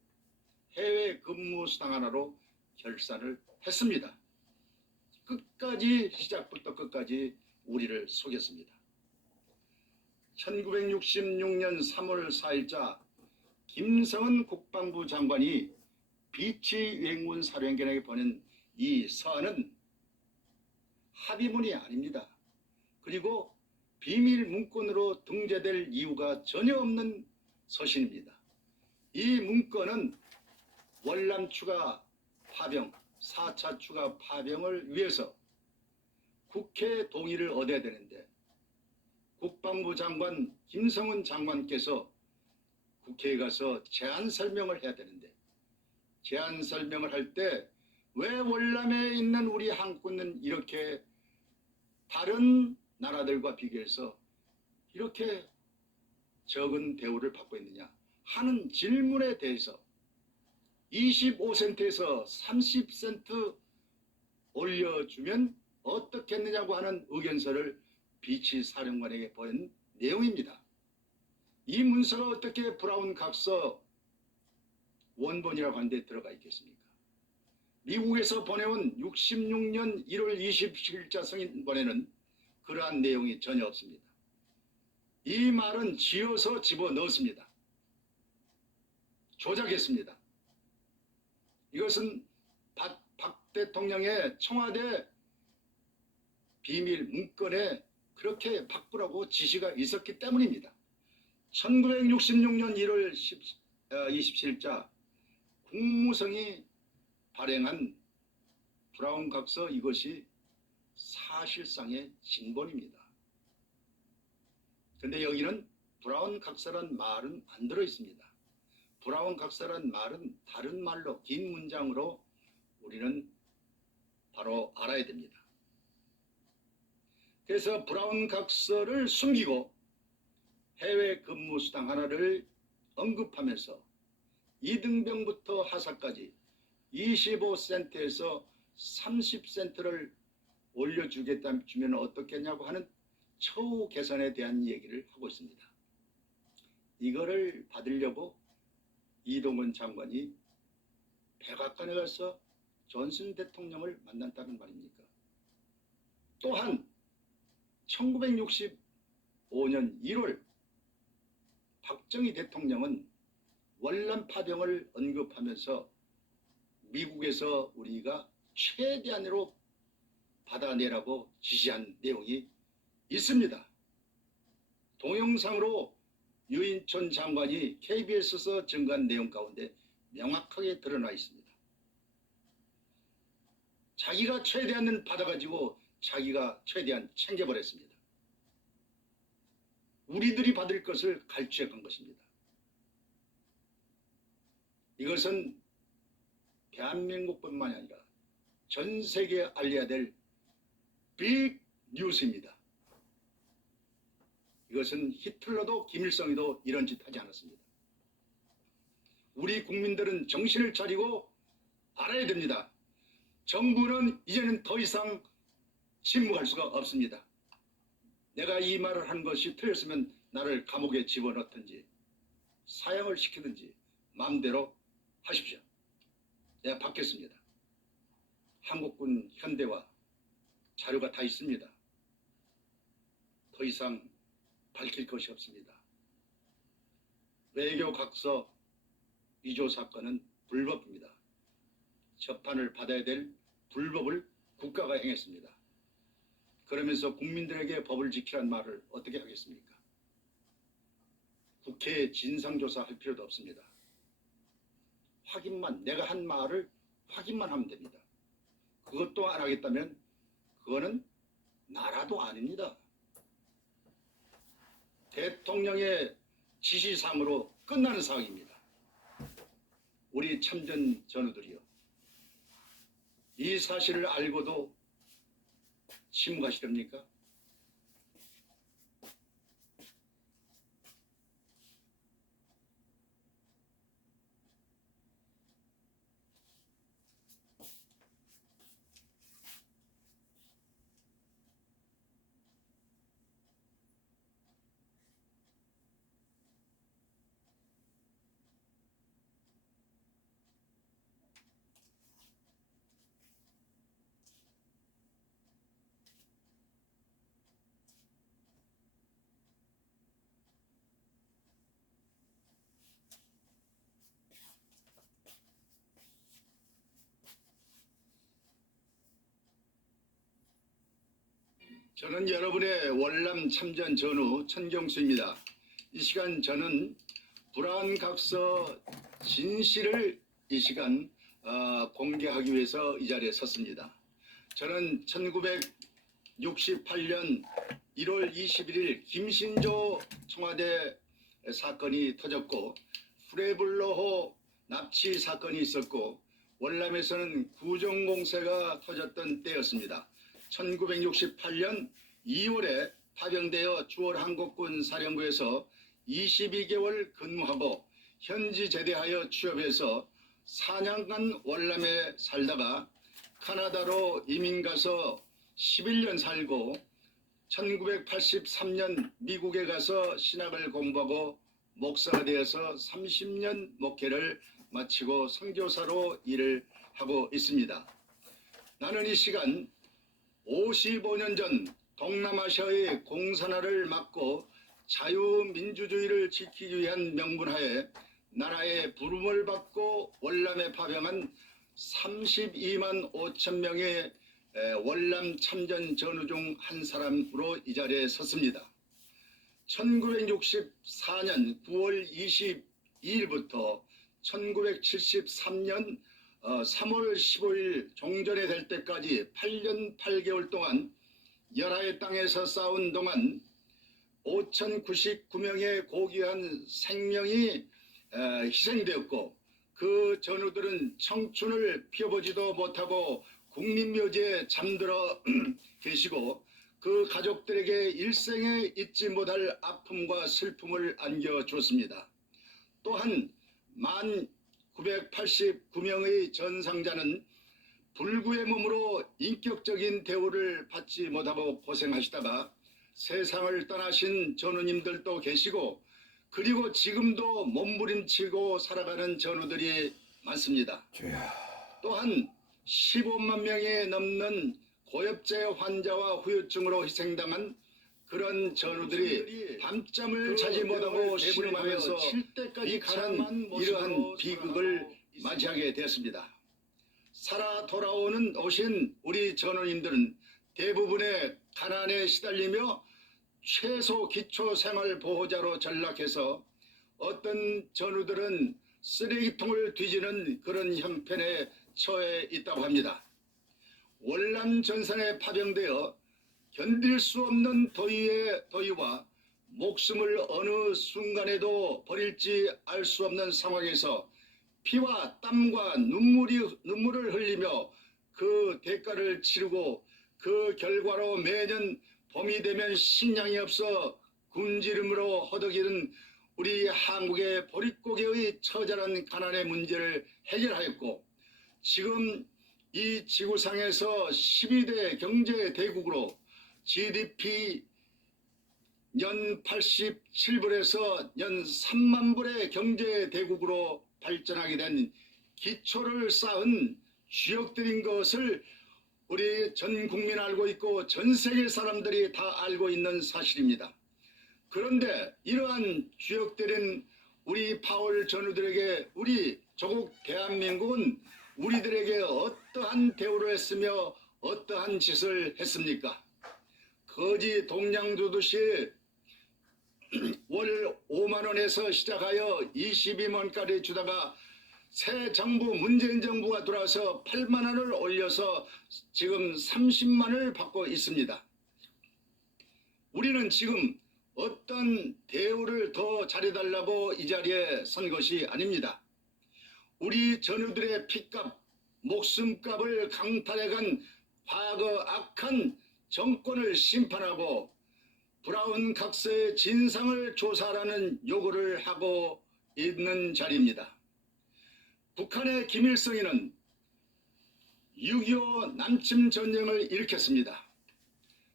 해외 근무 수당 하나로 결산을 했습니다. 끝까지 시작부터 끝까지 우리를 속였습니다. 1966년 3월 4일자 김성은 국방부 장관이 비치 유엔군 사령관에게 보낸 이 서한은 합의문이 아닙니다. 그리고 비밀 문건으로 등재될 이유가 전혀 없는 서신입니다. 이 문건은 월남 추가 파병, 4차 추가 파병을 위해서 국회 동의를 얻어야 되는데 국방부 장관 김성은 장관께서 국회에 가서 제안 설명을 해야 되는데 제안 설명을 할 때 왜 월남에 있는 우리 한국군은 이렇게 다른 나라들과 비교해서 이렇게 적은 대우를 받고 있느냐 하는 질문에 대해서 25센트에서 30센트 올려주면 어떻겠느냐고 하는 의견서를 비치 사령관에게 보낸 내용입니다. 이 문서가 어떻게 브라운 각서 원본이라고 하는 데 들어가 있겠습니까? 미국에서 보내온 66년 1월 27일자 승인본에는 그러한 내용이 전혀 없습니다. 이 말은 지어서 집어넣었습니다. 조작했습니다. 이것은 박 대통령의 청와대 비밀 문건에 그렇게 바꾸라고 지시가 있었기 때문입니다. 1966년 1월 27일자 국무성이 발행한 브라운 각서 이것이 사실상의 진본입니다. 그런데 여기는 브라운 각서란 말은 안 들어 있습니다. 브라운 각서란 말은 다른 말로 긴 문장으로 우리는 바로 알아야 됩니다. 그래서 브라운 각서를 숨기고 해외 근무 수당 하나를 언급하면서 이등병부터 하사까지 25센트에서 30센트를 올려주면 어떻겠냐고 하는 처우 개선에 대한 얘기를 하고 있습니다. 이거를 받으려고 이동건 장관이 백악관에 가서 존슨 대통령을 만났다는 말입니까? 또한 1965년 1월 박정희 대통령은 월남 파병을 언급하면서 미국에서 우리가 최대한으로 받아내라고 지시한 내용이 있습니다. 동영상으로 유인촌 장관이 KBS에서 증거한 내용 가운데 명확하게 드러나 있습니다. 자기가 최대한은 받아가지고 자기가 최대한 챙겨버렸습니다. 우리들이 받을 것을 갈취해간 것입니다. 이것은 대한민국뿐만 아니라 전 세계에 알려야 될 빅 뉴스입니다. 이것은 히틀러도 김일성이도 이런 짓 하지 않았습니다. 우리 국민들은 정신을 차리고 알아야 됩니다. 정부는 이제는 더 이상 침묵할 수가 없습니다. 내가 이 말을 한 것이 틀렸으면 나를 감옥에 집어넣든지 사형을 시키든지 마음대로 하십시오. 내가 받겠습니다. 한국군 현대와 자료가 다 있습니다. 더 이상 밝힐 것이 없습니다. 외교 각서 위조 사건은 불법입니다. 재판을 받아야 될 불법을 국가가 행했습니다. 그러면서 국민들에게 법을 지키라는 말을 어떻게 하겠습니까? 국회에 진상조사할 필요도 없습니다. 확인만, 내가 한 말을 확인만 하면 됩니다. 그것도 안 하겠다면 그거는 나라도 아닙니다. 대통령의 지시사항으로 끝나는 사항입니다. 우리 참전 전우들이요. 이 사실을 알고도 침묵하시렵니까? 저는 여러분의 월남 참전 전우 천경수입니다. 이 시간 저는 불안각서 진실을 이 시간 공개하기 위해서 이 자리에 섰습니다. 저는 1968년 1월 21일 김신조 청와대 사건이 터졌고 프레블러호 납치 사건이 있었고 월남에서는 구정공세가 터졌던 때였습니다. 1968년 2월에 파병되어 주월한국군 사령부에서 22개월 근무하고 현지 제대하여 취업해서 4년간 월남에 살다가 카나다로 이민 가서 11년 살고 1983년 미국에 가서 신학을 공부하고 목사가 되어서 30년 목회를 마치고 선교사로 일을 하고 있습니다. 나는 이 시간 55년 전 동남아시아의 공산화를 막고 자유민주주의를 지키기 위한 명분하에 나라의 부름을 받고 월남에 파병한 32만 5천 명의 월남 참전 전우 중 한 사람으로 이 자리에 섰습니다. 1964년 9월 22일부터 1973년 3월 15일 종전이 될 때까지 8년 8개월 동안 열하의 땅에서 싸운 동안 5,099명의 고귀한 생명이 희생되었고 그 전우들은 청춘을 피워보지도 못하고 국민묘지에 잠들어 계시고 그 가족들에게 일생에 잊지 못할 아픔과 슬픔을 안겨줬습니다. 또한 1989명의 전상자는 불구의 몸으로 인격적인 대우를 받지 못하고 고생하시다가 세상을 떠나신 전우님들도 계시고 그리고 지금도 몸부림치고 살아가는 전우들이 많습니다. 또한 15만 명이 넘는 고엽제 환자와 후유증으로 희생당한 그런 전우들이 밤잠을 자지 못하고 신음하면서 칠 때까지 가는 이러한 비극을 맞이하게 되었습니다. 살아 오신 우리 전우님들은 대부분의 가난에 시달리며 최소 기초생활보호자로 전락해서 어떤 전우들은 쓰레기통을 뒤지는 그런 형편에 처해 있다고 합니다. 월남 전선에 파병되어 견딜 수 없는 더위와 목숨을 어느 순간에도 버릴지 알 수 없는 상황에서 피와 땀과 눈물을 흘리며 그 대가를 치르고 그 결과로 매년 봄이 되면 식량이 없어 굶주림으로 허덕이는 우리 한국의 보릿고개의 처절한 가난의 문제를 해결하였고, 지금 이 지구상에서 12대 경제 대국으로 GDP 연 87불에서 연 3만 불의 경제 대국으로 발전하게 된 기초를 쌓은 주역들인 것을 우리 전 국민 알고 있고 전 세계 사람들이 다 알고 있는 사실입니다. 그런데 이러한 주역들인 우리 파월 전우들에게 우리 조국 대한민국은 우리들에게 어떠한 대우를 했으며 어떠한 짓을 했습니까? 거지 동양 주듯이 월 5만 원에서 시작하여 22만원까지 주다가 새 정부 문재인 정부가 들어와서 8만 원을 올려서 지금 30만 원을 받고 있습니다. 우리는 지금 어떤 대우를 더 잘해달라고 이 자리에 선 것이 아닙니다. 우리 전우들의 피값, 목숨값을 강탈해간 과거 악한 정권을 심판하고 브라운 각서의 진상을 조사하라는 요구를 하고 있는 자리입니다. 북한의 김일성이는 6.25 남침 전쟁을 일으켰습니다.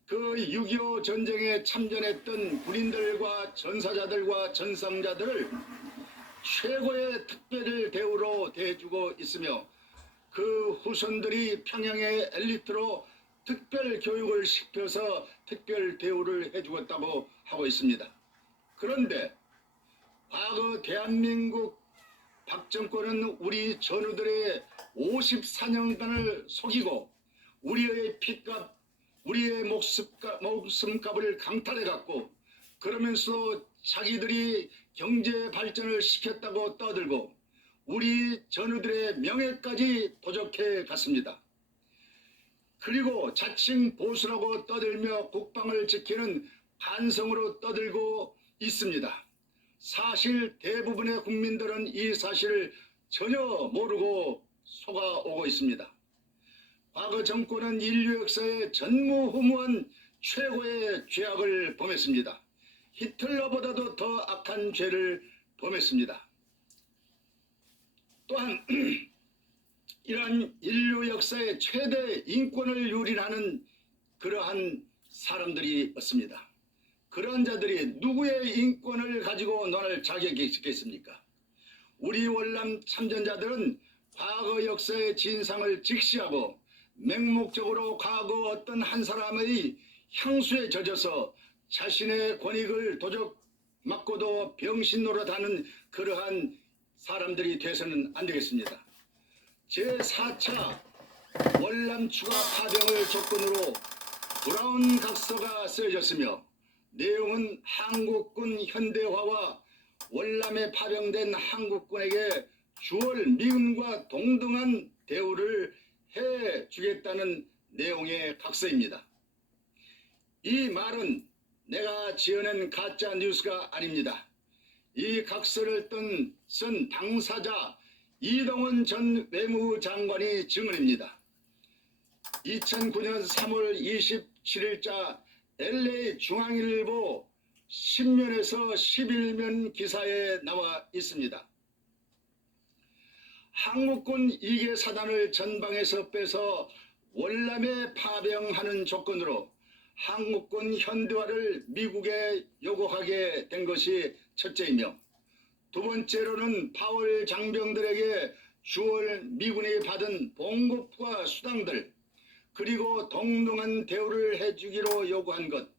그 6.25 전쟁에 참전했던 군인들과 전사자들과 전상자들을 최고의 특별 대우로 대해주고 있으며 그 후손들이 평양의 엘리트로 특별 교육을 시켜서 특별 대우를 해주었다고 하고 있습니다. 그런데 과거 대한민국 박정권은 우리 전우들의 54년간을 속이고 우리의 피값, 우리의 목숨값을 강탈해갔고, 그러면서 자기들이 경제 발전을 시켰다고 떠들고 우리 전우들의 명예까지 도적해 갔습니다. 그리고 자칭 보수라고 떠들며 국방을 지키는 반성으로 떠들고 있습니다. 사실 대부분의 국민들은 이 사실을 전혀 모르고 속아오고 있습니다. 과거 정권은 인류 역사에 전무후무한 최고의 죄악을 범했습니다. 히틀러보다도 더 악한 죄를 범했습니다. 또한 이러한 인류 역사의 최대 인권을 유린하는 그러한 사람들이 있습니다. 그러한 자들이 누구의 인권을 가지고 논할 자격이 있겠습니까? 우리 월남 참전자들은 과거 역사의 진상을 직시하고 맹목적으로 과거 어떤 한 사람의 향수에 젖어서 자신의 권익을 도적맞고도 병신 노릇하는 그러한 사람들이 돼서는 안 되겠습니다. 제4차 월남 추가 파병을 조건으로 브라운 각서가 쓰여졌으며 내용은 한국군 현대화와 월남에 파병된 한국군에게 주월 미움과 동등한 대우를 해주겠다는 내용의 각서입니다. 이 말은 내가 지어낸 가짜 뉴스가 아닙니다. 이 각서를 쓴 당사자 이동원 전 외무장관이 증언입니다. 2009년 3월 27일자 LA 중앙일보 10면에서 11면 기사에 나와 있습니다. 한국군 2개 사단을 전방에서 빼서 월남에 파병하는 조건으로 한국군 현대화를 미국에 요구하게 된 것이 첫째이며, 두 번째로는 파월 장병들에게 주월 미군이 받은 봉급과 수당들, 그리고 동등한 대우를 해주기로 요구한 것,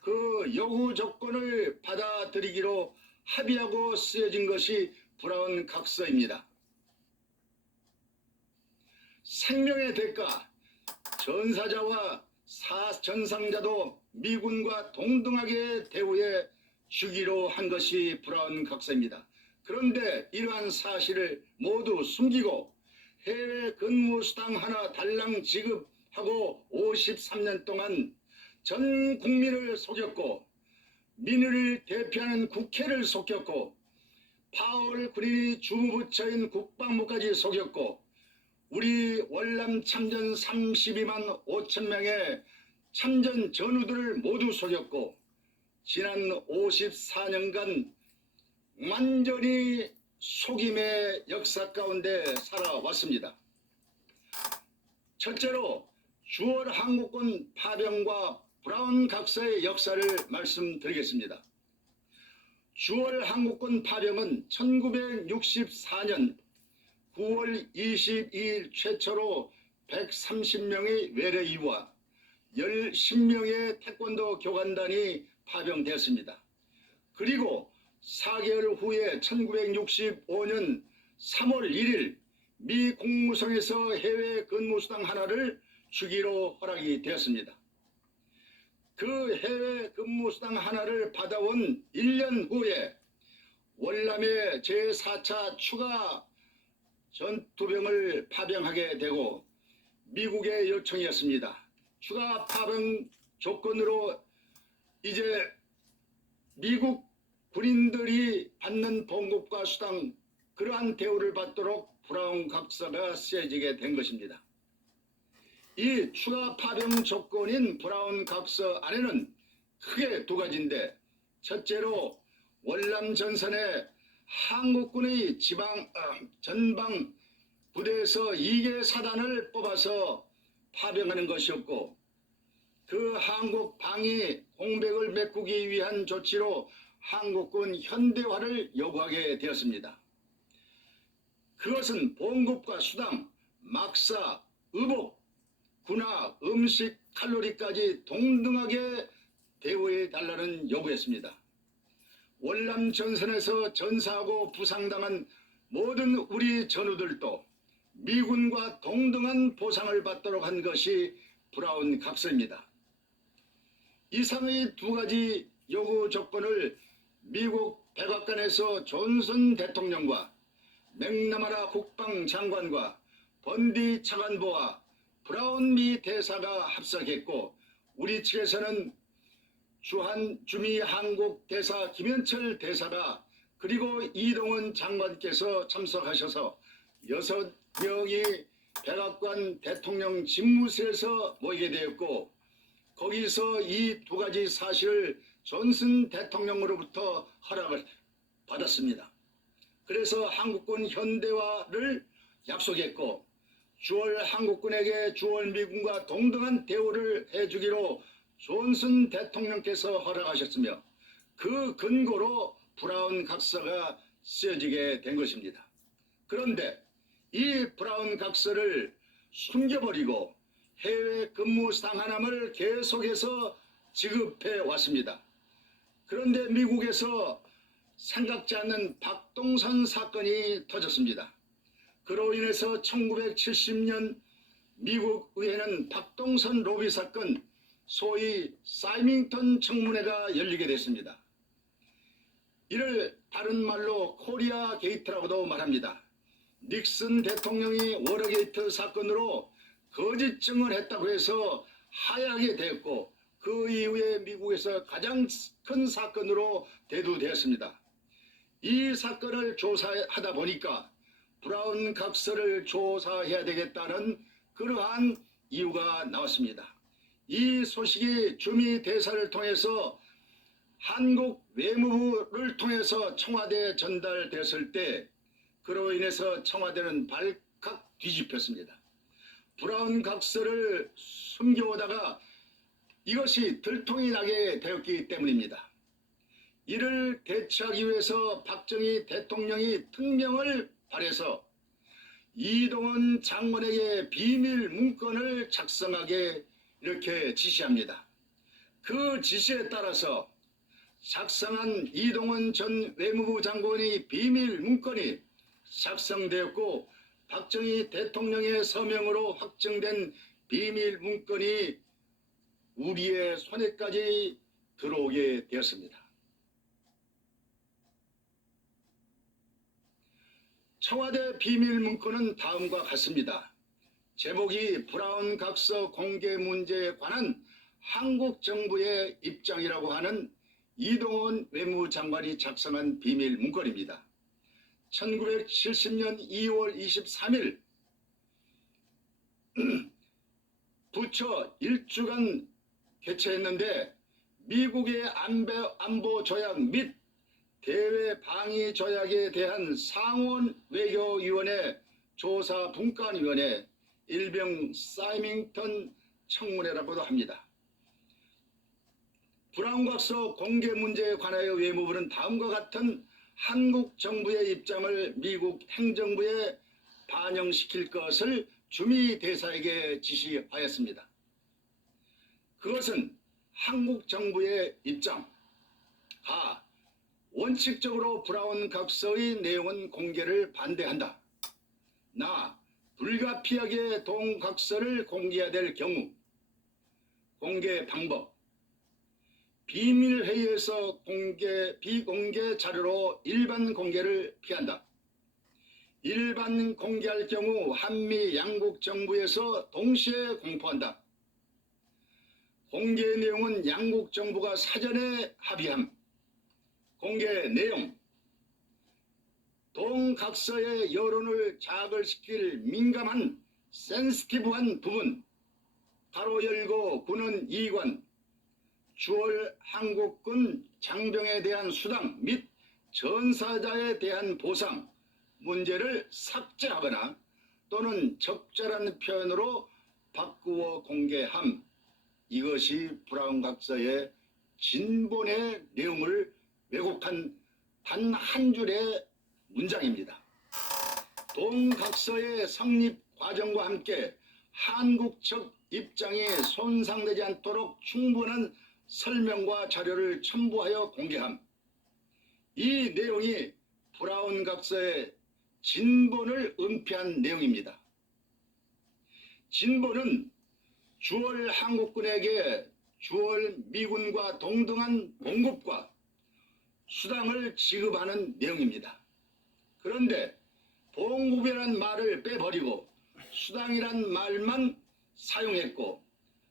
그 요구 조건을 받아들이기로 합의하고 쓰여진 것이 브라운 각서입니다. 생명의 대가, 전사자와 전상자도 미군과 동등하게 대우해 주기로 한 것이 브라운 각서입니다. 그런데 이러한 사실을 모두 숨기고 해외 근무수당 하나 달랑 지급하고 53년 동안 전 국민을 속였고, 민의를 대표하는 국회를 속였고, 파월 군인이 주무부처인 국방부까지 속였고, 우리 월남 참전 32만 5천 명의 참전 전우들을 모두 속였고, 지난 54년간 완전히 속임의 역사 가운데 살아왔습니다. 첫째로 주월 한국군 파병과 브라운 각서의 역사를 말씀드리겠습니다. 주월 한국군 파병은 1964년 9월 22일 최초로 130명의 외래이와 10명의 태권도 교관단이 파병되었습니다. 그리고 4개월 후에 1965년 3월 1일 미 국무성에서 해외 근무수당 하나를 주기로 허락이 되었습니다. 그 해외 근무수당 하나를 받아온 1년 후에 월남에 제4차 추가 전투병을 파병하게 되고, 미국의 요청이었습니다. 추가 파병 조건으로 이제 미국 군인들이 받는 봉급과 수당, 그러한 대우를 받도록 브라운 각서가 쓰여지게 된 것입니다. 이 추가 파병 조건인 브라운 각서 안에는 크게 두 가지인데, 첫째로 월남 전선에 한국군의 전방 부대에서 2개 사단을 뽑아서 파병하는 것이었고, 그 한국 방위 공백을 메꾸기 위한 조치로 한국군 현대화를 요구하게 되었습니다. 그것은 봉급과 수당, 막사, 의복, 군화, 음식, 칼로리까지 동등하게 대우해 달라는 요구였습니다. 월남 전선에서 전사하고 부상당한 모든 우리 전우들도 미군과 동등한 보상을 받도록 한 것이 브라운 각서입니다. 이상의 두 가지 요구 조건을 미국 백악관에서 존슨 대통령과 맥나마라 국방장관과 번디 차관보와 브라운 미 대사가 합석했고, 우리 측에서는 주미 한국 대사 김현철 대사가, 그리고 이동원 장관께서 참석하셔서 6명이 백악관 대통령 집무실에서 모이게 되었고, 거기서 이 두 가지 사실을 존슨 대통령으로부터 허락을 받았습니다. 그래서 한국군 현대화를 약속했고, 주월 한국군에게 주월 미군과 동등한 대우를 해주기로 존슨 대통령께서 허락하셨으며, 그 근거로 브라운 각서가 쓰여지게 된 것입니다. 그런데 이 브라운 각서를 숨겨버리고 해외 근무수당 하나를 계속해서 지급해 왔습니다. 그런데 미국에서 생각지 않는 박동선 사건이 터졌습니다. 그로 인해서 1970년 미국 의회는 박동선 로비 사건, 소위 사이밍턴 청문회가 열리게 됐습니다. 이를 다른 말로 코리아 게이트라고도 말합니다. 닉슨 대통령이 워터게이트 사건으로 거짓 증언했다고 해서 하야하게 되었고, 그 이후에 미국에서 가장 큰 사건으로 대두되었습니다. 이 사건을 조사하다 보니까 브라운 각서를 조사해야 되겠다는 그러한 이유가 나왔습니다. 이 소식이 주미 대사를 통해서 한국 외무부를 통해서 청와대에 전달됐을 때, 그로 인해서 청와대는 발칵 뒤집혔습니다. 브라운 각서를 숨겨오다가 이것이 들통이 나게 되었기 때문입니다. 이를 대처하기 위해서 박정희 대통령이 특명을 발해서 이동원 장관에게 비밀 문건을 작성하게 이렇게 지시합니다. 그 지시에 따라서 작성한 이동원 전 외무부 장관의 비밀 문건이 작성되었고, 박정희 대통령의 서명으로 확정된 비밀 문건이 우리의 손에까지 들어오게 되었습니다. 청와대 비밀 문건은 다음과 같습니다. 제목이 브라운 각서 공개 문제에 관한 한국 정부의 입장이라고 하는 이동원 외무장관이 작성한 비밀 문건입니다. 1970년 2월 23일 부처 1주간 개최했는데, 미국의 안보 조약 및 대외 방위 조약에 대한 상원 외교위원회 조사 분과위원회, 일명 사이밍턴 청문회라고도 합니다. 브라운 각서 공개 문제에 관하여 외무부는 다음과 같은 한국 정부의 입장을 미국 행정부에 반영시킬 것을 주미 대사에게 지시하였습니다. 그것은 한국 정부의 입장: 아, 원칙적으로 브라운 각서의 내용은 공개를 반대한다. 나, 불가피하게 동각서를 공개해야 될 경우 공개 방법: 비밀회의에서 비공개 자료로 일반 공개를 피한다. 일반 공개할 경우 한미 양국 정부에서 동시에 공포한다. 공개 내용은 양국 정부가 사전에 합의함. 공개 내용: 동각서의 여론을 자극시킬 민감한 센시티브한 부분, 가로 열고 군은 이관, 주월 한국군 장병에 대한 수당 및 전사자에 대한 보상 문제를 삭제하거나 또는 적절한 표현으로 바꾸어 공개함. 이것이 브라운 각서의 진본의 내용을 왜곡한 단 한 줄의 문장입니다. 동각서의 성립 과정과 함께 한국 측 입장이 손상되지 않도록 충분한 설명과 자료를 첨부하여 공개함. 이 내용이 브라운 각서의 진본을 은폐한 내용입니다. 진본은 주월 한국군에게 주월 미군과 동등한 공급과 수당을 지급하는 내용입니다. 그런데 봉급이라는 말을 빼버리고 수당이란 말만 사용했고,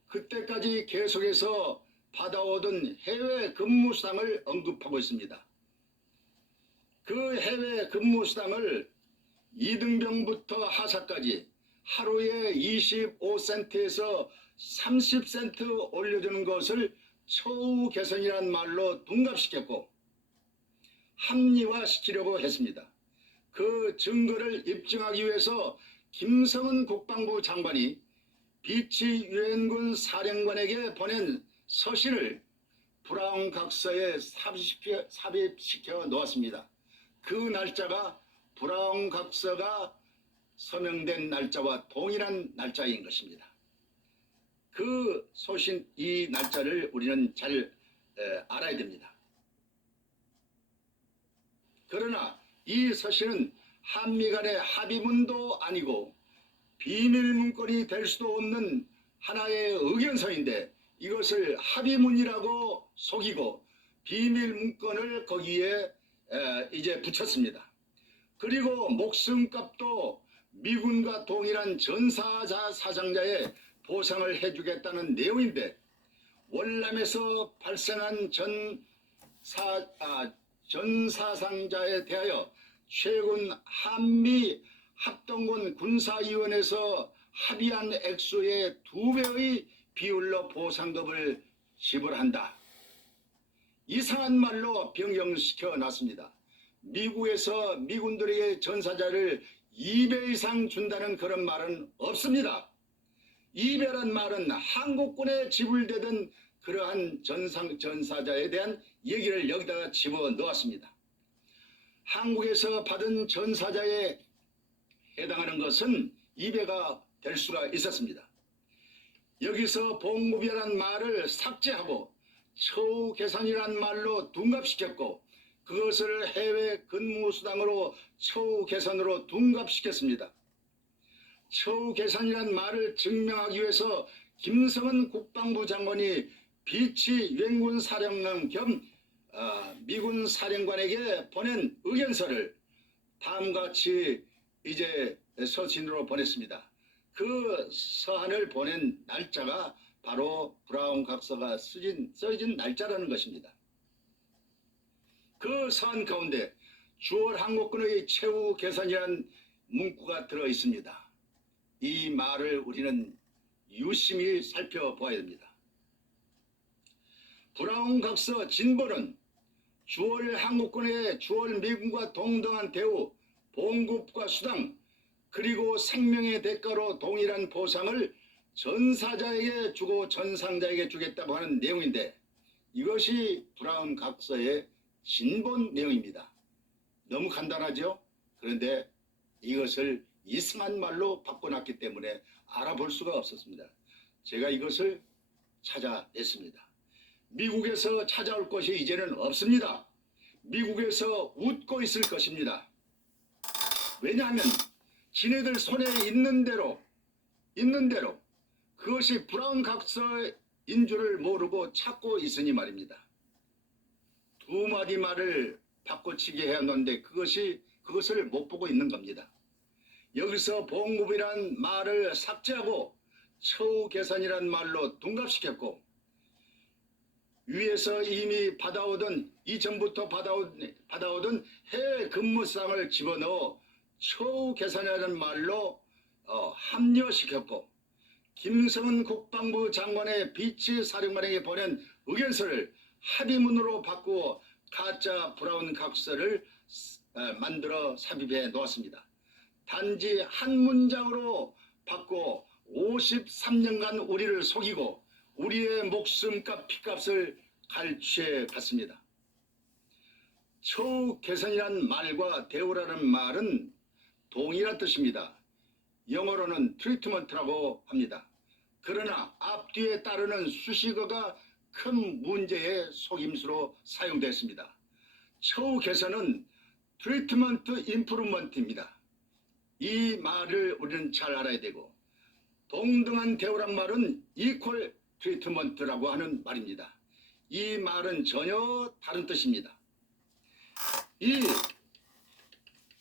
그때까지 계속해서 받아오던 해외 근무 수당을 언급하고 있습니다. 그 해외 근무 수당을 이등병부터 하사까지 하루에 25센트에서 30센트 올려주는 것을 처우 개선이란 말로 둔갑시켰고 합리화시키려고 했습니다. 그 증거를 입증하기 위해서 김성은 국방부 장관이 비치 유엔군 사령관에게 보낸 서신을 브라운 각서에 삽입시켜 놓았습니다. 그 날짜가 브라운 각서가 서명된 날짜와 동일한 날짜인 것입니다. 그 소신, 이 날짜를 우리는 잘 알아야 됩니다. 그러나 이 서신은 한미 간의 합의문도 아니고 비밀 문건이 될 수도 없는 하나의 의견서인데, 이것을 합의문이라고 속이고 비밀 문건을 거기에 이제 붙였습니다. 그리고 목숨값도 미군과 동일한 전사자 사상자의 보상을 해주겠다는 내용인데, 월남에서 발생한 전사상자에 대하여 최근 한미 합동군 군사위원회에서 합의한 액수의 2배의 비율로 보상금을 지불한다. 이상한 말로 변경시켜 놨습니다. 미국에서 미군들에게 전사자를 2배 이상 준다는 그런 말은 없습니다. 2배란 말은 한국군에 지불되던 그러한 전사자에 대한 얘기를 여기다가 집어넣었습니다. 한국에서 받은 전사자에 해당하는 것은 2배가 될 수가 있었습니다. 여기서 봉급이라는 말을 삭제하고 처우 개선이라는 말로 둔갑시켰고 그것을 해외 근무수당으로 처우 개선으로 둔갑시켰습니다. 처우 개선이라는 말을 증명하기 위해서 김성은 국방부 장관이 비치 유엔군 사령관 겸 미군 사령관에게 보낸 의견서를 다음과 같이 이제 서신으로 보냈습니다. 그 서한을 보낸 날짜가 바로 브라운 각서가 써진 날짜라는 것입니다. 그 서한 가운데 주월 항공권의 최후 개선이라는 문구가 들어 있습니다. 이 말을 우리는 유심히 살펴보아야 됩니다. 브라운 각서 진본은 주월 항공권의 주월 미군과 동등한 대우, 봉급과 수당, 그리고 생명의 대가로 동일한 보상을 전사자에게 주고 전상자에게 주겠다고 하는 내용인데 이것이 브라운 각서의 진본 내용입니다. 너무 간단하죠? 그런데 이것을 이상한 말로 바꿔놨기 때문에 알아볼 수가 없었습니다. 제가 이것을 찾아냈습니다. 미국에서 찾아올 것이 이제는 없습니다. 미국에서 웃고 있을 것입니다. 왜냐하면 지네들 손에 있는 대로 그것이 브라운 각서인 줄을 모르고 찾고 있으니 말입니다. 두 마디 말을 바꿔치기 해놨는데 그것을 못 보고 있는 겁니다. 여기서 봉급이란 말을 삭제하고 처우 개선이란 말로 둔갑시켰고 위에서 이미 이전부터 받아오던 해외 근무상을 집어넣어 처우 개선이라는 말로 합리화시켰고 김성은 국방부 장관의 비치 사령관에게 보낸 의견서를 합의문으로 바꾸어 가짜 브라운 각서를 만들어 삽입해 놓았습니다. 단지 한 문장으로 바꿔 53년간 우리를 속이고 우리의 목숨값 피값을 갈취해 갔습니다. 처우 개선이란 말과 대우라는 말은 동일한 뜻입니다. 영어로는 트리트먼트라고 합니다. 그러나 앞뒤에 따르는 수식어가 큰 문제의 속임수로 사용됐습니다. 처우 개선은 트리트먼트 임프루먼트입니다. 이 말을 우리는 잘 알아야 되고 동등한 대우란 말은 이퀄 트리트먼트라고 하는 말입니다. 이 말은 전혀 다른 뜻입니다. 이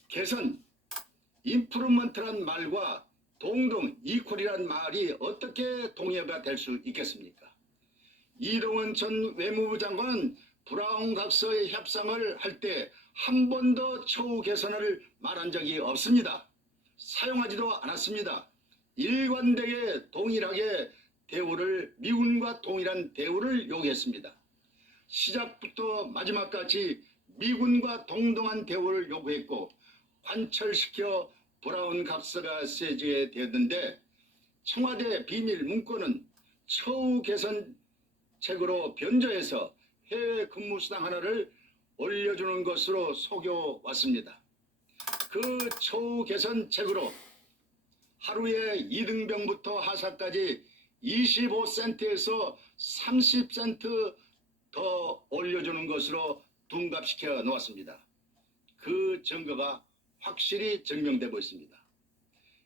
개선, 임프루먼트란 말과 동등, 이퀄이란 말이 어떻게 동의어가 될 수 있겠습니까? 이동원 전 외무부 장관은 브라운 각서의 협상을 할 때 한 번도 처우 개선을 말한 적이 없습니다. 사용하지도 않았습니다. 일관되게 동일하게 미군과 동일한 대우를 요구했습니다. 시작부터 마지막까지 미군과 동등한 대우를 요구했고 관철시켜 브라운 각서가 쓰여지게 되었는데 청와대 비밀 문건은 처우 개선 책으로 변조해서 해외 근무수당 하나를 올려주는 것으로 속여왔습니다. 그 처우 개선 책으로 하루에 2등병부터 하사까지 25센트에서 30센트 더 올려주는 것으로 둔갑시켜 놓았습니다. 그 증거가 확실히 증명되고 있습니다.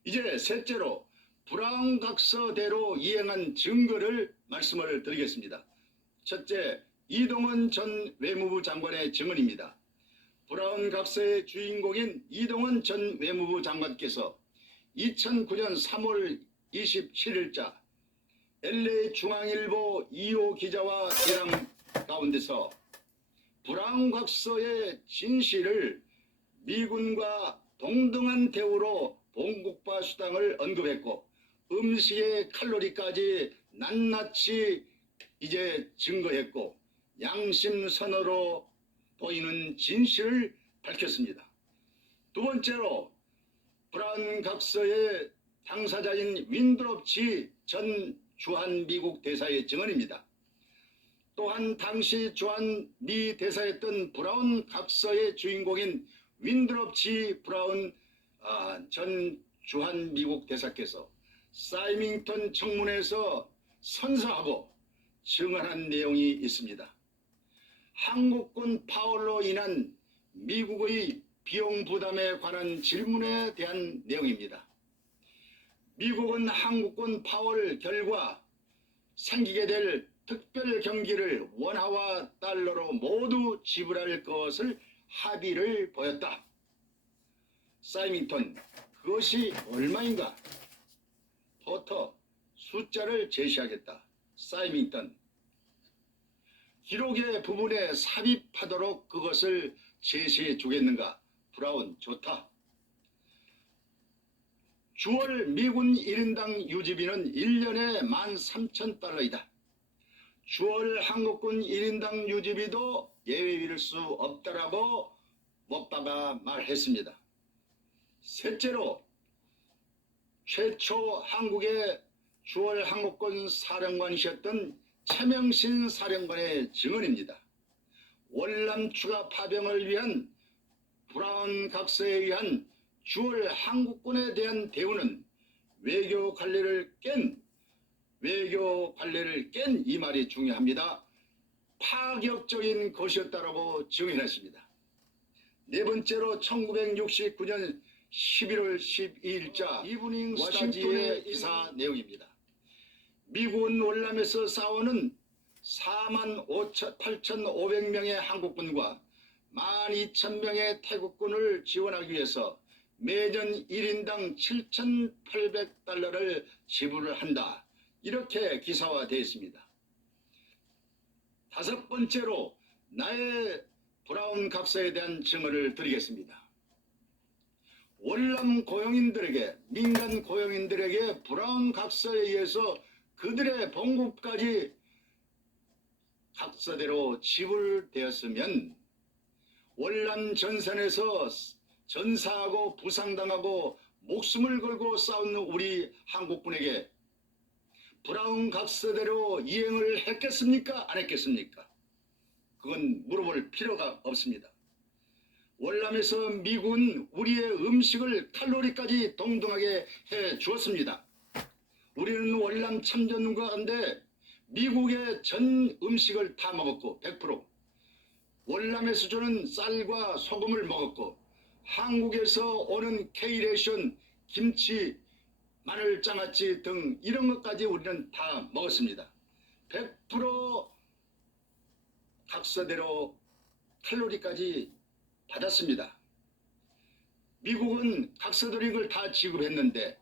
이제 셋째로 브라운 각서대로 이행한 증거를 말씀을 드리겠습니다. 첫째, 이동원 전 외무부 장관의 증언입니다. 브라운 각서의 주인공인 이동원 전 외무부 장관께서 2009년 3월 27일자 LA 중앙일보 2호 기자와 대담 가운데서 브라운 각서의 진실을 미군과 동등한 대우로 봉급과 수당을 언급했고 음식의 칼로리까지 낱낱이 이제 증거했고 양심선어로 보이는 진실을 밝혔습니다. 두 번째로 브라운 각서의 당사자인 윈드롭 지 전 주한 미국 대사의 증언입니다. 또한 당시 주한 미 대사였던 브라운 각서의 주인공인 윈드롭 G. 브라운 전 주한 미국 대사께서 사이밍턴 청문회에서 선서하고 증언한 내용이 있습니다. 한국군 파월로 인한 미국의 비용 부담에 관한 질문에 대한 내용입니다. 미국은 한국군 파월 결과 생기게 될 특별 경기를 원화와 달러로 모두 지불할 것을 합의를 보였다. 사이밍턴, 그것이 얼마인가? 포터, 숫자를 제시하겠다. 사이밍턴, 기록의 부분에 삽입하도록 그것을 제시해 주겠는가? 브라운, 좋다. 주월 미군 1인당 유지비는 1년에 13,000달러이다. 주월 한국군 1인당 유지비도 예외일 수 없다라고 못박아 말했습니다. 셋째로, 최초 한국의 주월 한국군 사령관이셨던 최명신 사령관의 증언입니다. 월남 추가 파병을 위한 브라운 각서에 의한 주월 한국군에 대한 대우는 외교 관례를 깬 이 말이 중요합니다. 파격적인 것이었다라고 증언했습니다. 네 번째로 1969년 11월 12일자 이브닝 스타지의 기사 내용입니다. 미국은 월남에서 싸우는 48,500명의 한국군과 12,000명의 태국군을 지원하기 위해서 매년 1인당 7,800달러를 지불을 한다. 이렇게 기사화되어 있습니다. 다섯 번째로 나의 브라운 각서에 대한 증언을 드리겠습니다. 월남 고용인들에게, 민간 고용인들에게 브라운 각서에 의해서 그들의 봉급까지 각서대로 지불되었으면 월남 전선에서 전사하고 부상당하고 목숨을 걸고 싸우는 우리 한국군에게 브라운 각서대로 이행을 했겠습니까? 안 했겠습니까? 그건 물어볼 필요가 없습니다. 월남에서 미국은 우리의 음식을 칼로리까지 동등하게 해 주었습니다. 우리는 월남 참전과 한데 미국의 전 음식을 다 먹었고 100%, 월남에서 주는 쌀과 소금을 먹었고 한국에서 오는 K레이션, 김치, 마늘, 장아찌 등 이런 것까지 우리는 다 먹었습니다. 100% 각서대로 칼로리까지 받았습니다. 미국은 각서드린 걸 다 지급했는데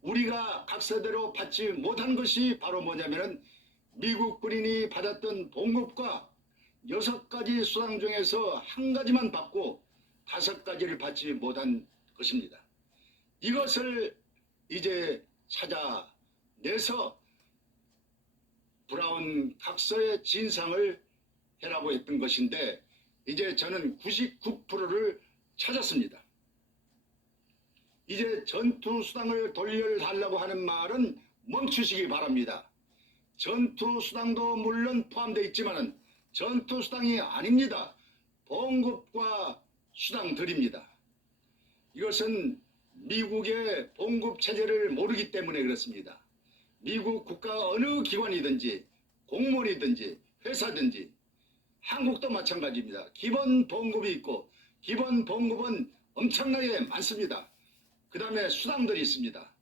우리가 각서대로 받지 못한 것이 바로 뭐냐면은 미국 군인이 받았던 봉급과 6가지 수당 중에서 1가지만 받고 5가지를 받지 못한 것입니다. 이것을 이제 찾아내서 브라운 각서의 진상을 해라고 했던 것인데 이제 저는 99%를 찾았습니다. 이제 전투수당을 돌려달라고 하는 말은 멈추시기 바랍니다. 전투수당도 물론 포함되어 있지만 전투수당이 아닙니다. 봉급과 수당들입니다. 이것은 미국의 봉급체제를 모르기 때문에 그렇습니다. 미국 국가 어느 기관이든지 공무원이든지 회사든지 한국도 마찬가지입니다. 기본 봉급이 있고 기본 봉급은 엄청나게 많습니다. 그 다음에 수당들이 있습니다.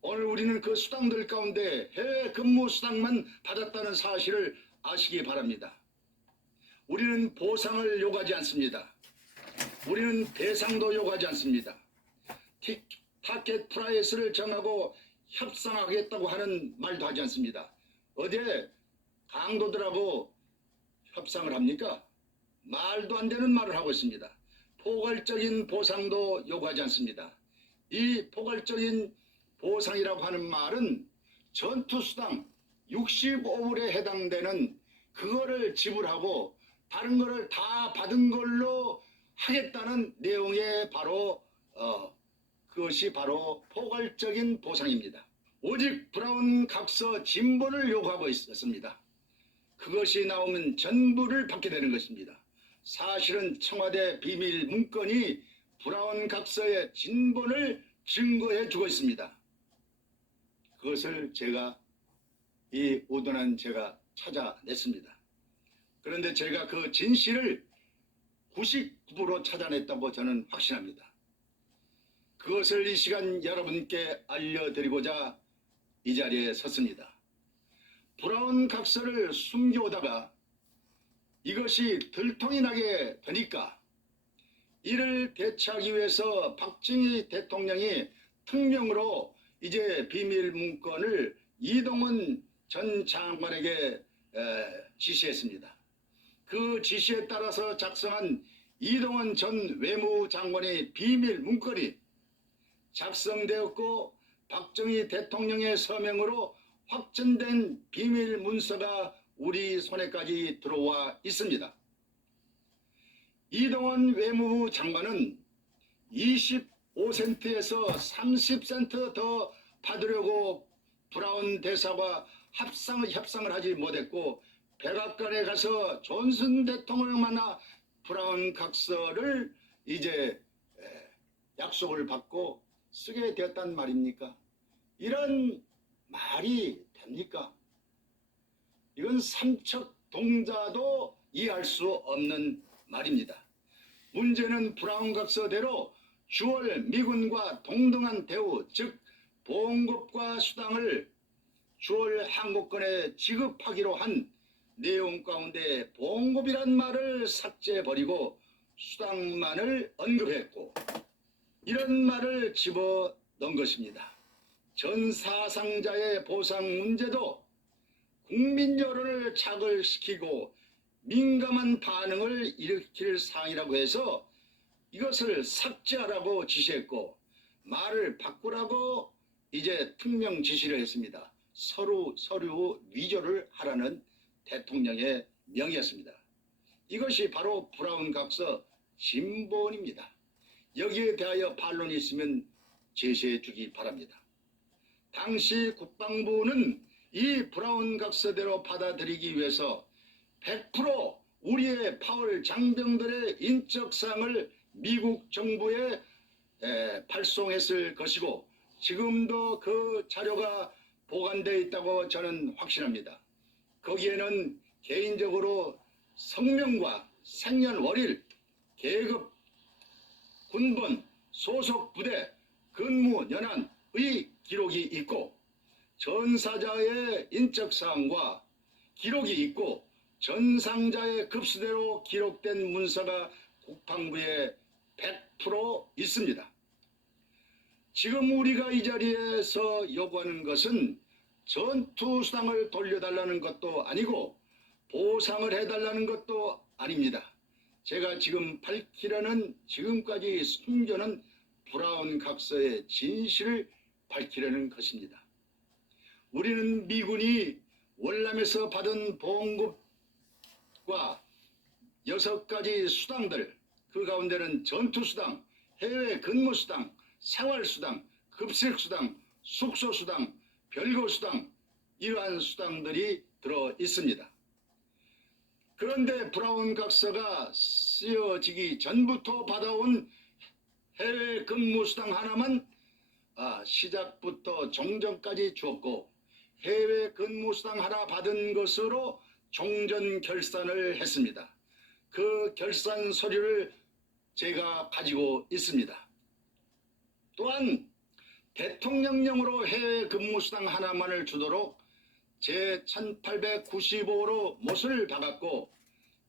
오늘 우리는 그 수당들 가운데 해외 근무 수당만 받았다는 사실을 아시기 바랍니다. 우리는 보상을 요구하지 않습니다. 우리는 배상도 요구하지 않습니다. 타켓 프라이스를 정하고 협상하겠다고 하는 말도 하지 않습니다. 어디에 강도들하고 협상을 합니까? 말도 안 되는 말을 하고 있습니다. 포괄적인 보상도 요구하지 않습니다. 이 포괄적인 보상이라고 하는 말은 전투수당 65불에 해당되는 그거를 지불하고 다른 거를 다 받은 걸로 하겠다는 내용의 바로 그것이 바로 포괄적인 보상입니다. 오직 브라운 각서 진본을 요구하고 있었습니다. 그것이 나오면 전부를 받게 되는 것입니다. 사실은 청와대 비밀 문건이 브라운 각서의 진본을 증거해 주고 있습니다. 그것을 제가 이 오도난 제가 찾아냈습니다. 그런데 제가 그 진실을 99% 찾아냈다고 저는 확신합니다. 그것을 이 시간 여러분께 알려드리고자 이 자리에 섰습니다. 브라운 각서를 숨겨오다가 이것이 들통이 나게 되니까 이를 대처하기 위해서 박정희 대통령이 특명으로 이제 비밀 문건을 이동원 전 장관에게 지시했습니다. 그 지시에 따라서 작성한 이동원 전 외무장관의 비밀 문건이 작성되었고 박정희 대통령의 서명으로 확정된 비밀 문서가 우리 손에까지 들어와 있습니다. 이동원 외무부 장관은 25센트에서 30센트 더 받으려고 브라운 대사와 협상을 하지 못했고 백악관에 가서 존슨 대통령을 만나 브라운 각서를 이제 약속을 받고 쓰게 되었단 말입니까? 이런 말이 됩니까? 이건 삼척 동자도 이해할 수 없는 말입니다. 문제는 브라운 각서대로 주월 미군과 동등한 대우, 즉 보험급과 수당을 주월 항공권에 지급하기로 한 내용 가운데 보험급이란 말을 삭제해버리고 수당만을 언급했고 이런 말을 집어넣은 것입니다. 전 사상자의 보상 문제도 국민 여론을 자극시키고 민감한 반응을 일으킬 사항이라고 해서 이것을 삭제하라고 지시했고 말을 바꾸라고 이제 특명 지시를 했습니다. 서류 위조를 하라는 대통령의 명이었습니다. 이것이 바로 브라운 각서 진본입니다. 여기에 대하여 반론이 있으면 제시해 주기 바랍니다. 당시 국방부는 이 브라운 각서대로 받아들이기 위해서 100% 우리의 파월 장병들의 인적사항을 미국 정부에 발송했을 것이고 지금도 그 자료가 보관되어 있다고 저는 확신합니다. 거기에는 개인적으로 성명과 생년월일, 계급, 군번, 소속 부대, 근무 연한의 기록이 있고 전사자의 인적사항과 기록이 있고 전상자의 급수대로 기록된 문서가 국방부에 100% 있습니다. 지금 우리가 이 자리에서 요구하는 것은 전투수당을 돌려달라는 것도 아니고 보상을 해달라는 것도 아닙니다. 제가 지금 밝히려는 지금까지 숨겨놓은 브라운 각서의 진실을 밝히려는 것입니다. 우리는 미군이 월남에서 받은 보험급과 6가지 수당들, 그 가운데는 전투수당, 해외 근무수당, 생활수당, 급식수당, 숙소수당, 별거수당, 이러한 수당들이 들어 있습니다. 그런데 브라운 각서가 쓰여지기 전부터 받아온 해외 근무수당 하나만 시작부터 종전까지 주었고 해외 근무수당 하나 받은 것으로 종전 결산을 했습니다. 그 결산 서류를 제가 가지고 있습니다. 또한 대통령령으로 해외 근무수당 하나만을 주도록 제1895로 못을 박았고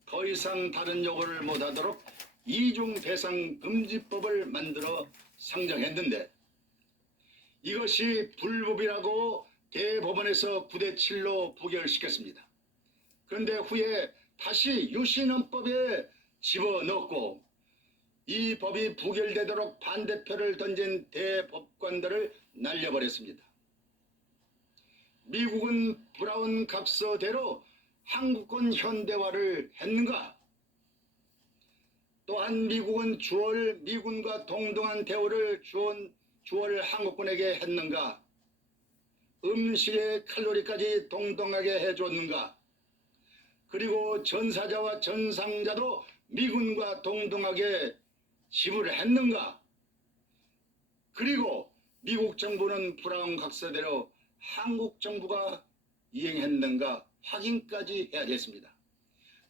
더 이상 다른 요구를 못하도록 이중배상금지법을 만들어 상정했는데 이것이 불법이라고 대법원에서 9대7로 부결시켰습니다. 그런데 후에 다시 유신헌법에 집어넣고 이 법이 부결되도록 반대표를 던진 대법관들을 날려버렸습니다. 미국은 브라운 각서대로 한국권 현대화를 했는가? 또한 미국은 주월 미군과 동등한 대우를 주월 한국군에게 했는가? 음식의 칼로리까지 동등하게 해줬는가? 그리고 전사자와 전상자도 미군과 동등하게 지불을 했는가? 그리고 미국 정부는 브라운 각서대로 한국 정부가 이행했는가 확인까지 해야 됐습니다.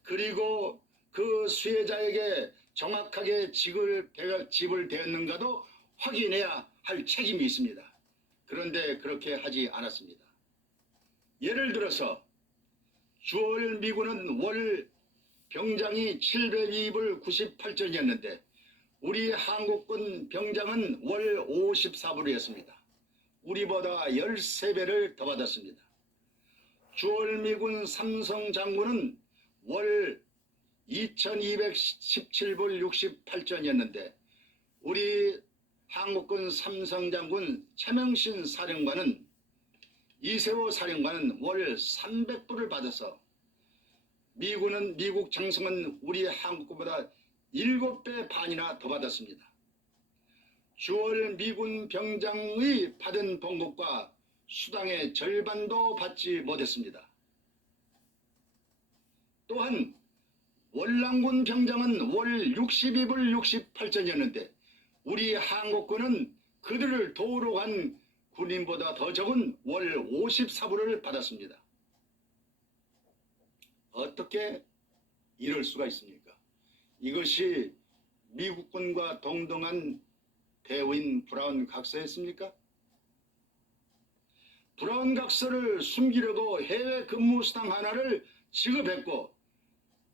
그리고 그 수혜자에게 정확하게 지불되었는가도 확인해야 할 책임이 있습니다. 그런데 그렇게 하지 않았습니다. 예를 들어서 주월 미군은 월 병장이 702불 98전이었는데 우리 한국군 병장은 월 54불이었습니다. 우리보다 13배를 더 받았습니다. 주월 미군 삼성 장군은 월 2217불 68전이었는데 우리 한국군 삼성 장군 최명신 사령관은 이세호 사령관은 월 300불을 받아서 미국 장성은 우리 한국군보다 7배 반이나 더 받았습니다. 주월 미군 병장의 받은 봉급과 수당의 절반도 받지 못했습니다. 또한 월남군 병장은 월 62불 68전이었는데 우리 한국군은 그들을 도우러 간 군인보다 더 적은 월 54불을 받았습니다. 어떻게 이럴 수가 있습니까? 이것이 미국군과 동등한 대우인 브라운 각서였습니까? 브라운 각서를 숨기려고 해외 근무 수당 하나를 지급했고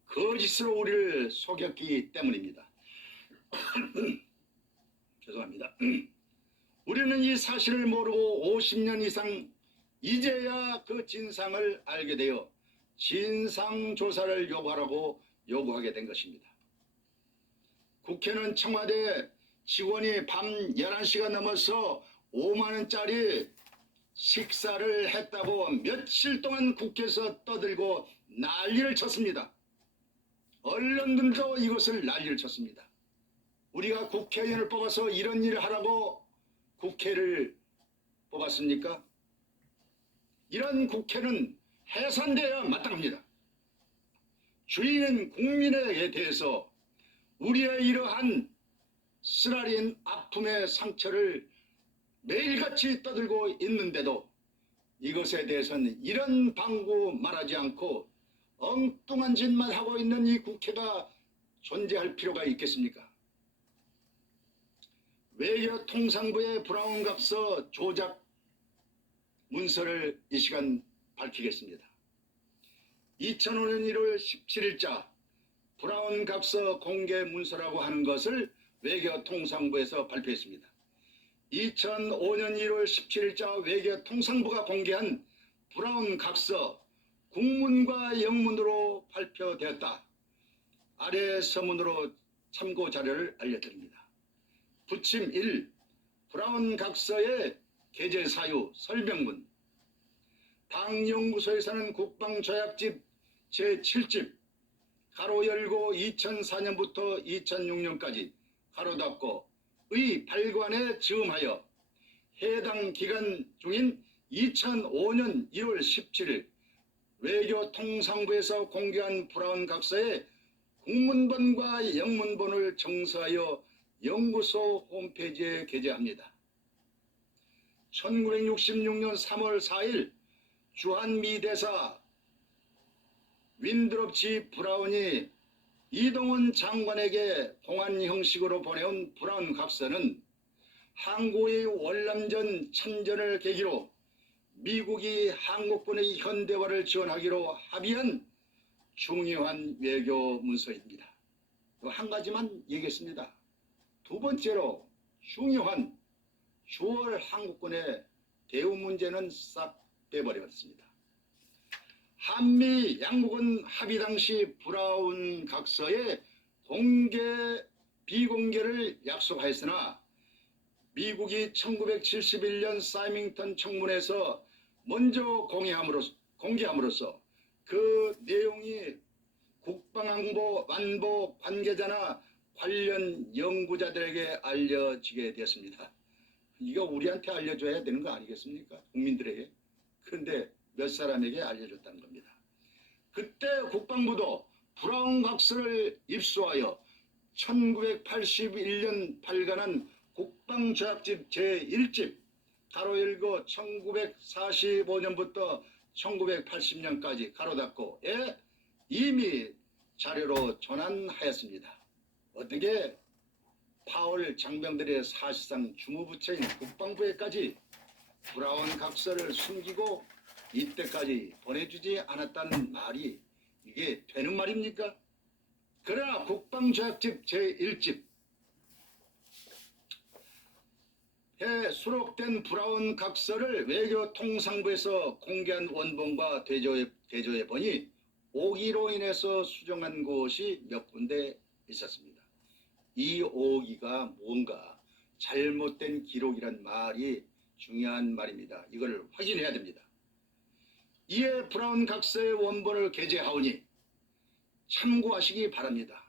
거짓으로 우리를 속였기 때문입니다. 죄송합니다. 우리는 이 사실을 모르고 50년 이상 이제야 그 진상을 알게 되어 진상조사를 요구하게 된 것입니다. 국회는 청와대 직원이 밤 11시가 넘어서 5만 원짜리 식사를 했다고 며칠 동안 국회에서 떠들고 난리를 쳤습니다. 언론들도 이것을 난리를 쳤습니다. 우리가 국회의원을 뽑아서 이런 일을 하라고 국회를 뽑았습니까? 이런 국회는 해산되어야 마땅합니다. 주인은 국민에 대해서 우리의 이러한 쓰라린 아픔의 상처를 매일같이 떠들고 있는데도 이것에 대해서는 이런 방구 말하지 않고 엉뚱한 짓만 하고 있는 이 국회가 존재할 필요가 있겠습니까? 외교통상부의 브라운 각서 조작 문서를 이 시간 밝히겠습니다. 2005년 1월 17일자 브라운 각서 공개 문서라고 하는 것을 외교통상부에서 발표했습니다. 2005년 1월 17일자 외교통상부가 공개한 브라운 각서 국문과 영문으로 발표되었다. 아래 서문으로 참고 자료를 알려드립니다. 부침 1. 브라운 각서의 게재 사유 설명문. 당연구소에서는 국방조약집 제7집 가로 열고 2004년부터 2006년까지 가로 닫고 의 발관에 즈음하여 해당 기간 중인 2005년 1월 17일 외교통상부에서 공개한 브라운 각서의 국문본과 영문본을 정서하여 연구소 홈페이지에 게재합니다. 1966년 3월 4일 주한미 대사 윈드롭 G 브라운이 이동훈 장관에게 공안 형식으로 보내온 브라운 각서는 한국의 월남전 참전을 계기로 미국이 한국군의 현대화를 지원하기로 합의한 중요한 외교 문서입니다. 한 가지만 얘기했습니다. 두 번째로 중요한 주월 한국군의 대우 문제는 싹 빼버렸습니다. 한미 양국은 합의 당시 브라운 각서의 공개 비공개를 약속하였으나 미국이 1971년 사이밍턴 청문회에서 먼저 공개함으로써 그 내용이 국방안보 안보 관계자나 관련 연구자들에게 알려지게 되었습니다. 이거 우리한테 알려줘야 되는 거 아니겠습니까? 국민들에게. 그런데 몇 사람에게 알려줬다는 겁니다. 그때 국방부도 브라운 각서를 입수하여 1981년 발간한 국방조약집 제1집 가로 열고 1945년부터 1980년까지 가로 닫고에 이미 자료로 전환하였습니다. 어떻게 파월 장병들의 사실상 주무부처인 국방부에까지 브라운 각서를 숨기고 이때까지 보내주지 않았다는 말이 이게 되는 말입니까? 그러나 국방조약집 제1집에 수록된 브라운 각서를 외교통상부에서 공개한 원본과 대조해 보니 오기로 인해서 수정한 곳이 몇 군데 있었습니다. 이 오기가 뭔가 잘못된 기록이란 말이 중요한 말입니다. 이걸 확인해야 됩니다. 이에 브라운 각서의 원본을 게재하오니 참고하시기 바랍니다.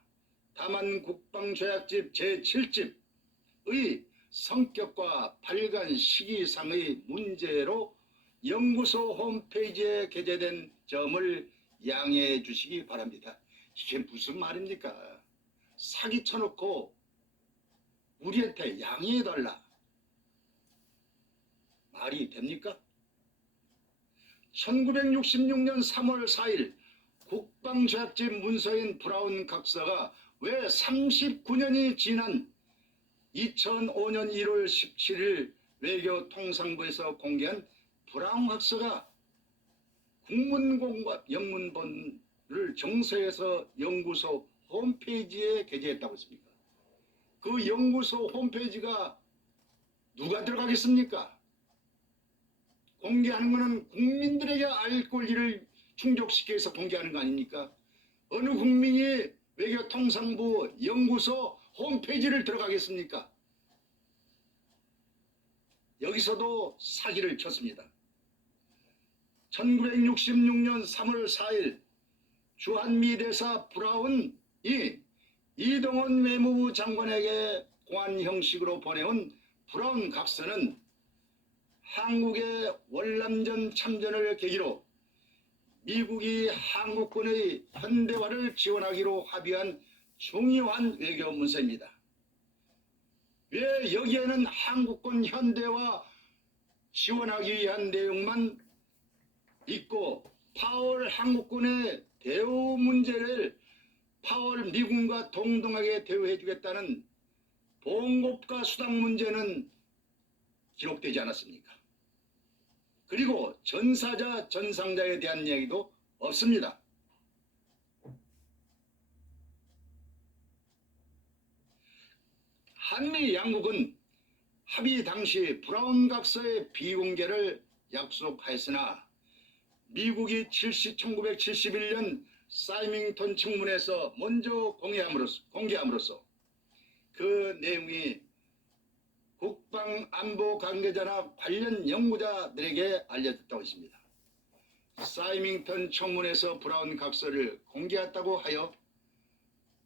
다만 국방조약집 제7집의 성격과 발간 시기상의 문제로 연구소 홈페이지에 게재된 점을 양해해 주시기 바랍니다. 이게 무슨 말입니까? 사기 쳐놓고 우리한테 양해해달라. 말이 됩니까? 1966년 3월 4일 국방조약집 문서인 브라운 각서가 왜 39년이 지난 2005년 1월 17일 외교통상부에서 공개한 브라운 각서가 국문공과 영문본을 정서해서 연구소 홈페이지에 게재했다고 했습니까? 그 연구소 홈페이지가 누가 들어가겠습니까? 공개하는 것은 국민들에게 알 권리를 충족시켜서 공개하는 거 아닙니까? 어느 국민이 외교통상부 연구소 홈페이지를 들어가겠습니까? 여기서도 사기를 쳤습니다. 1966년 3월 4일 주한미 대사 브라운이 이동원 외무부 장관에게 고안 형식으로 보내온 브라운 각서는 한국의 월남전 참전을 계기로 미국이 한국군의 현대화를 지원하기로 합의한 중요한 외교 문서입니다. 왜 여기에는 한국군 현대화 지원하기 위한 내용만 있고 파월 한국군의 대우 문제를 파월 미군과 동등하게 대우해 주겠다는 봉급과 수당 문제는 기록되지 않았습니까? 그리고 전사자, 전상자에 대한 얘기도 없습니다. 한미 양국은 합의 당시 브라운 각서의 비공개를 약속하였으나 미국이 1971년 사이밍턴 청문회에서 먼저 공개함으로써 그 내용이 국방안보 관계자나 관련 연구자들에게 알려졌다고 했습니다. 사이밍턴 청문회에서 브라운 각서를 공개했다고 하여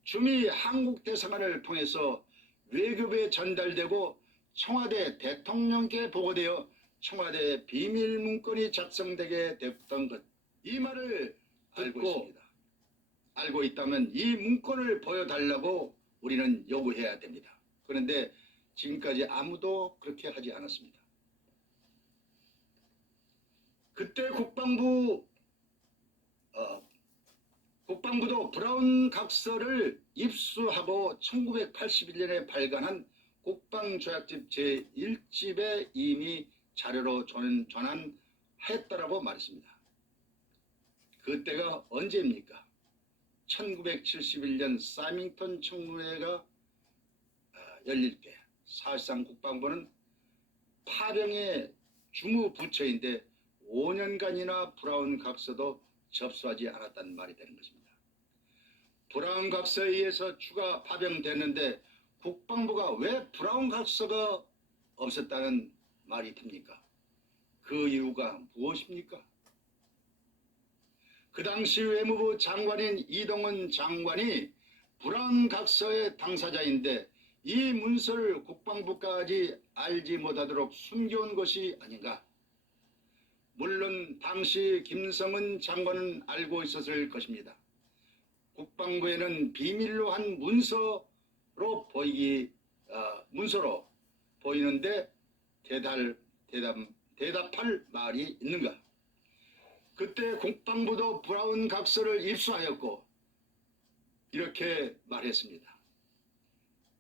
주미 한국 대사관을 통해서 외교부에 전달되고 청와대 대통령께 보고되어 청와대 비밀 문건이 작성되게 됐던 것, 이 말을 알고 있다면 이 문건을 보여달라고 우리는 요구해야 됩니다. 그런데 지금까지 아무도 그렇게 하지 않았습니다. 그때 국방부도 브라운 각서를 입수하고 1981년에 발간한 국방조약집 제1집에 이미 자료로 전환했다라고 말했습니다. 그때가 언제입니까? 1971년 사이밍턴 청문회가 열릴 때 사실상 국방부는 파병의 주무부처인데 5년간이나 브라운 각서도 접수하지 않았다는 말이 되는 것입니다. 브라운 각서에 의해서 추가 파병됐는데 국방부가 왜 브라운 각서가 없었다는 말이 됩니까? 그 이유가 무엇입니까? 그 당시 외무부 장관인 이동원 장관이 브라운 각서의 당사자인데 이 문서를 국방부까지 알지 못하도록 숨겨온 것이 아닌가? 물론 당시 김성은 장관은 알고 있었을 것입니다. 국방부에는 비밀로 한 문서로 보이는데 대답할 말이 있는가? 그때 국방부도 브라운 각서를 입수하였고 이렇게 말했습니다.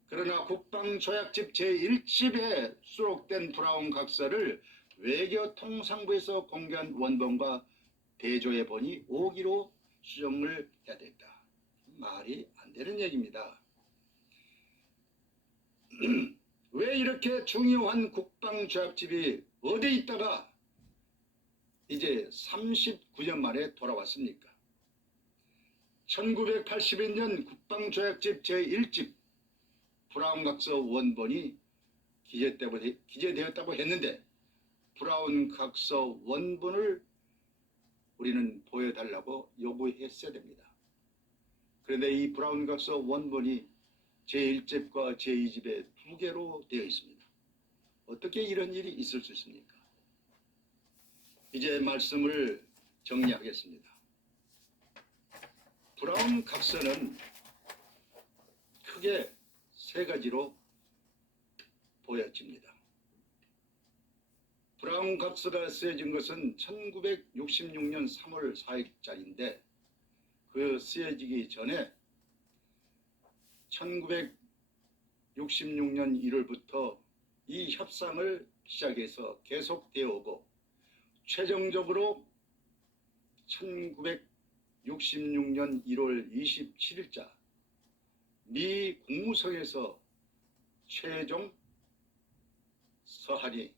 그러나 국방조약집 제1집에 수록된 브라운 각서를 외교통상부에서 공개한 원본과 대조해 보니 5기로 수정을 해야 됐다. 말이 안 되는 얘기입니다. 왜 이렇게 중요한 국방조약집이 어디 있다가 이제 39년 만에 돌아왔습니까? 1981년 국방조약집 제1집 브라운 각서 원본이 기재되었다고 했는데 브라운 각서 원본을 우리는 보여달라고 요구했어야 됩니다. 그런데 이 브라운 각서 원본이 제1집과 제2집에 2개로 되어 있습니다. 어떻게 이런 일이 있을 수 있습니까? 이제 말씀을 정리하겠습니다. 브라운 각서는 크게 3가지로 보여집니다. 브라운 각서가 쓰여진 것은 1966년 3월 4일자리인데 그 쓰여지기 전에 1966년 1월부터 이 협상을 시작해서 계속되어 오고 최종적으로 1966년 1월 27일자 미 국무성에서 최종 서한이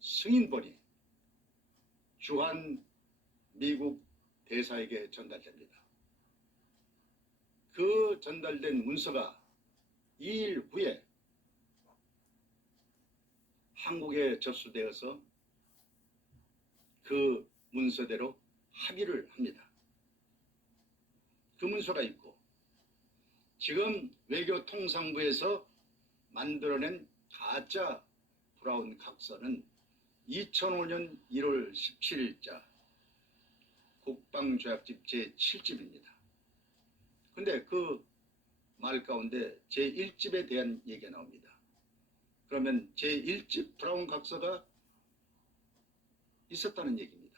승인본이 주한 미국 대사에게 전달됩니다. 그 전달된 문서가 2일 후에 한국에 접수되어서 그 문서대로 합의를 합니다. 그 문서가 있고 지금 외교통상부에서 만들어낸 가짜 브라운 각서는 2005년 1월 17일자 국방조약집 제7집입니다. 근데 그 말 가운데 제1집에 대한 얘기가 나옵니다. 그러면 제1집 브라운 각서가 있었다는 얘기입니다.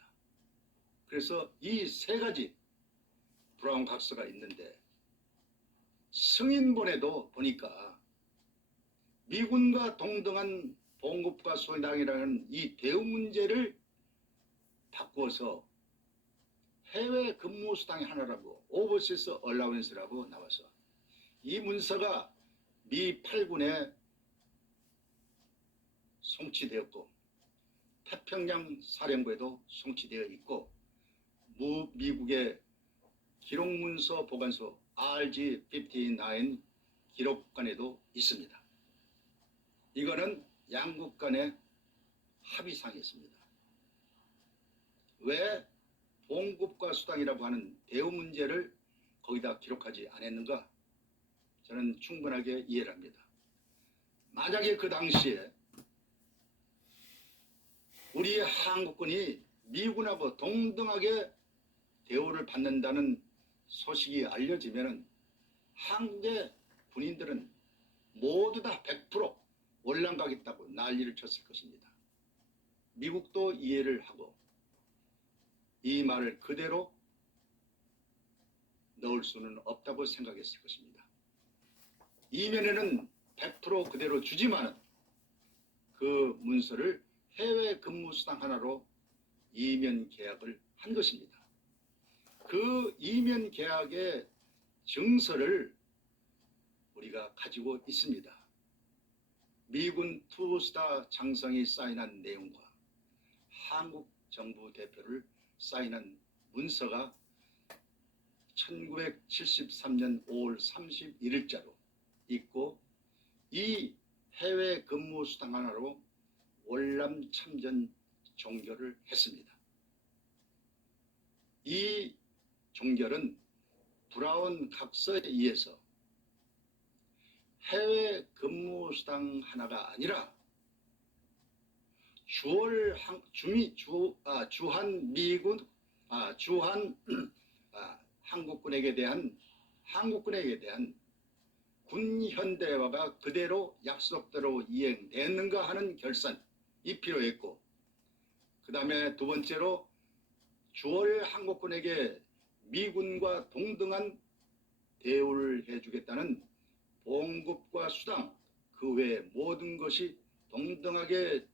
그래서 이 3가지 브라운 각서가 있는데 승인본에도 보니까 미군과 동등한 봉급과 수당이라는 이 대우 문제를 바꾸어서 해외 근무 수당의 하나라고 오버시스 얼라운스라고 나와서 이 문서가 미 8군에 송치되었고 태평양 사령부에도 송치되어 있고 미국의 기록문서 보관소 RG59 기록관에도 있습니다. 이거는 양국 간의 합의상이었습니다. 왜 봉급과 수당이라고 하는 대우 문제를 거기다 기록하지 않았는가? 저는 충분하게 이해를 합니다. 만약에 그 당시에 우리 한국군이 미군하고 동등하게 대우를 받는다는 소식이 알려지면 한국의 군인들은 모두 다 100% 올라가겠다고 난리를 쳤을 것입니다. 미국도 이해를 하고 이 말을 그대로 넣을 수는 없다고 생각했을 것입니다. 이면에는 100% 그대로 주지만은 그 문서를 해외 근무 수당 하나로 이면 계약을 한 것입니다. 그 이면 계약의 증서를 우리가 가지고 있습니다. 미군 투스타 장성이 사인한 내용과 한국 정부 대표를 사인한 문서가 1973년 5월 31일자로 있고 이 해외 근무 수당 하나로 월남 참전 종결을 했습니다. 이 종결은 브라운 각서에 의해서 해외 근무 수당 하나가 아니라 주한 미군 주한 한국군에게 대한 군 현대화가 그대로 약속대로 이행됐는가 하는 결산이 필요했고, 그 다음에 두 번째로 주월 한국군에게 미군과 동등한 대우를 해주겠다는 봉급과 수당 그 외 모든 것이 동등하게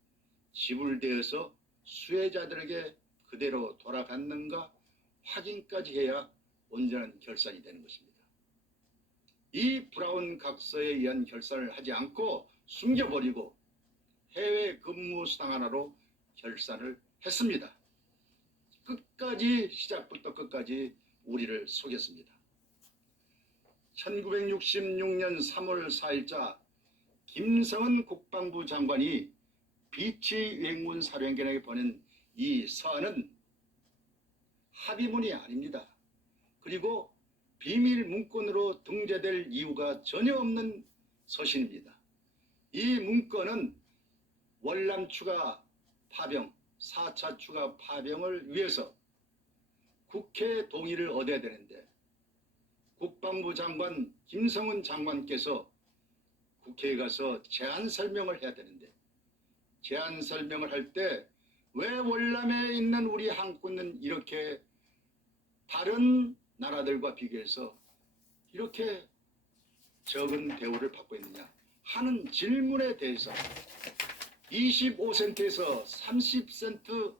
지불되어서 수혜자들에게 그대로 돌아갔는가 확인까지 해야 온전한 결산이 되는 것입니다. 이 브라운 각서에 의한 결산을 하지 않고 숨겨버리고 해외 근무 수당 하나로 결산을 했습니다. 끝까지 시작부터 끝까지 우리를 속였습니다. 1966년 3월 4일자 김성은 국방부 장관이 비치 유엔군 사령관에게 보낸 이 서한은 합의문이 아닙니다. 그리고 비밀 문건으로 등재될 이유가 전혀 없는 서신입니다. 이 문건은 월남 추가 파병, 4차 추가 파병을 위해서 국회 동의를 얻어야 되는데 국방부 장관 김성은 장관께서 국회에 가서 제안 설명을 해야 되는데 제안 설명을 할 때 왜 월남에 있는 우리 한국군은 이렇게 다른 나라들과 비교해서 이렇게 적은 대우를 받고 있느냐 하는 질문에 대해서 25센트에서 30센트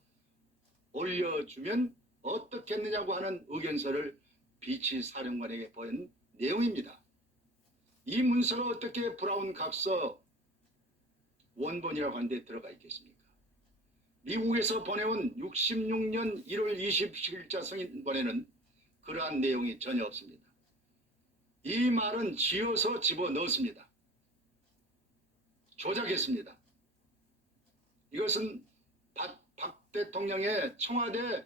올려주면 어떻겠느냐고 하는 의견서를 비치 사령관에게 보낸 내용입니다. 이 문서가 어떻게 브라운 각서 원본이라고 하는 데 들어가 있겠습니까? 미국에서 보내온 66년 1월 27일자 성인본에는 그러한 내용이 전혀 없습니다. 이 말은 지어서 집어넣었습니다. 조작했습니다. 이것은 박 대통령의 청와대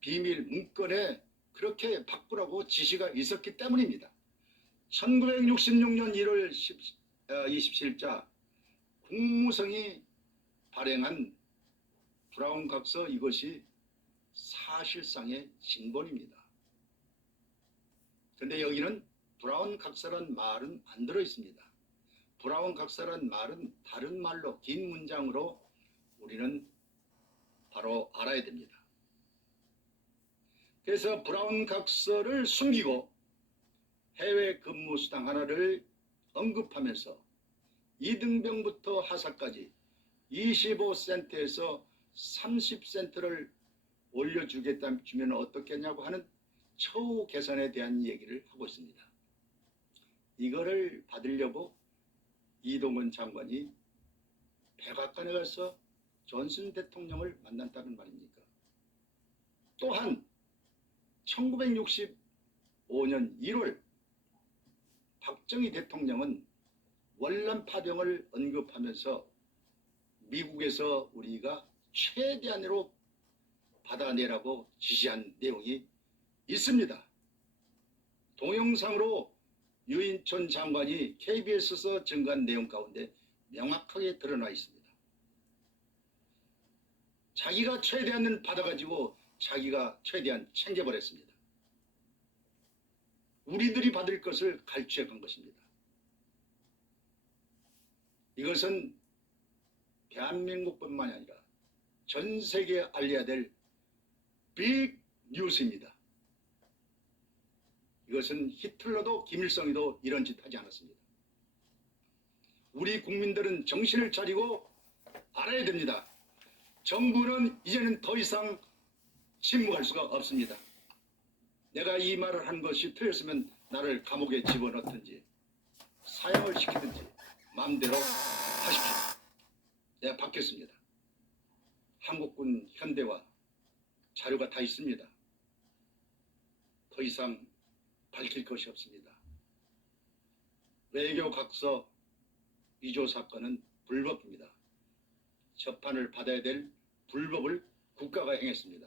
비밀 문건에 그렇게 바꾸라고 지시가 있었기 때문입니다. 1966년 1월 27일자 국무성이 발행한 브라운 각서 이것이 사실상의 진본입니다. 그런데 여기는 브라운 각서란 말은 안 들어있습니다. 브라운 각서란 말은 다른 말로 긴 문장으로 우리는 바로 알아야 됩니다. 그래서 브라운 각서를 숨기고 해외 근무 수당 하나를 언급하면서 이등병부터 하사까지 25센트에서 30센트를 올려주면 어떻겠냐고 하는 처우 개선에 대한 얘기를 하고 있습니다. 이거를 받으려고 이동건 장관이 백악관에 가서 존슨 대통령을 만났다는 말입니까? 또한 1965년 1월 박정희 대통령은 월남 파병을 언급하면서 미국에서 우리가 최대한으로 받아내라고 지시한 내용이 있습니다. 동영상으로 유인촌 장관이 KBS에서 증거한 내용 가운데 명확하게 드러나 있습니다. 자기가 최대한을 받아가지고 자기가 최대한 챙겨버렸습니다. 우리들이 받을 것을 갈취해 간 것입니다. 이것은 대한민국뿐만이 아니라 전 세계에 알려야 될 빅 뉴스입니다. 이것은 히틀러도 김일성이도 이런 짓 하지 않았습니다. 우리 국민들은 정신을 차리고 알아야 됩니다. 정부는 이제는 더 이상 침묵할 수가 없습니다. 내가 이 말을 한 것이 틀렸으면 나를 감옥에 집어넣든지 사형을 시키든지 마음대로 하십시오. 내가 받겠습니다. 한국군 현대화 자료가 다 있습니다. 더 이상 밝힐 것이 없습니다. 외교 각서 위조 사건은 불법입니다. 재판을 받아야 될 불법을 국가가 행했습니다.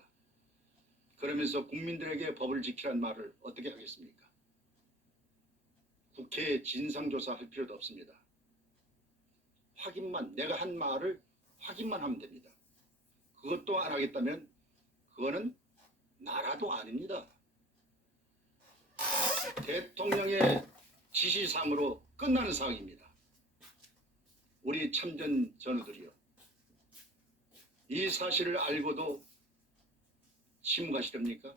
그러면서 국민들에게 법을 지키라는 말을 어떻게 하겠습니까? 국회에 진상조사할 필요도 없습니다. 확인만, 내가 한 말을 확인만 하면 됩니다. 그것도 안 하겠다면 그거는 나라도 아닙니다. 대통령의 지시사항으로 끝나는 사항입니다. 우리 참전 전우들이요. 이 사실을 알고도 침묵하시렵니까?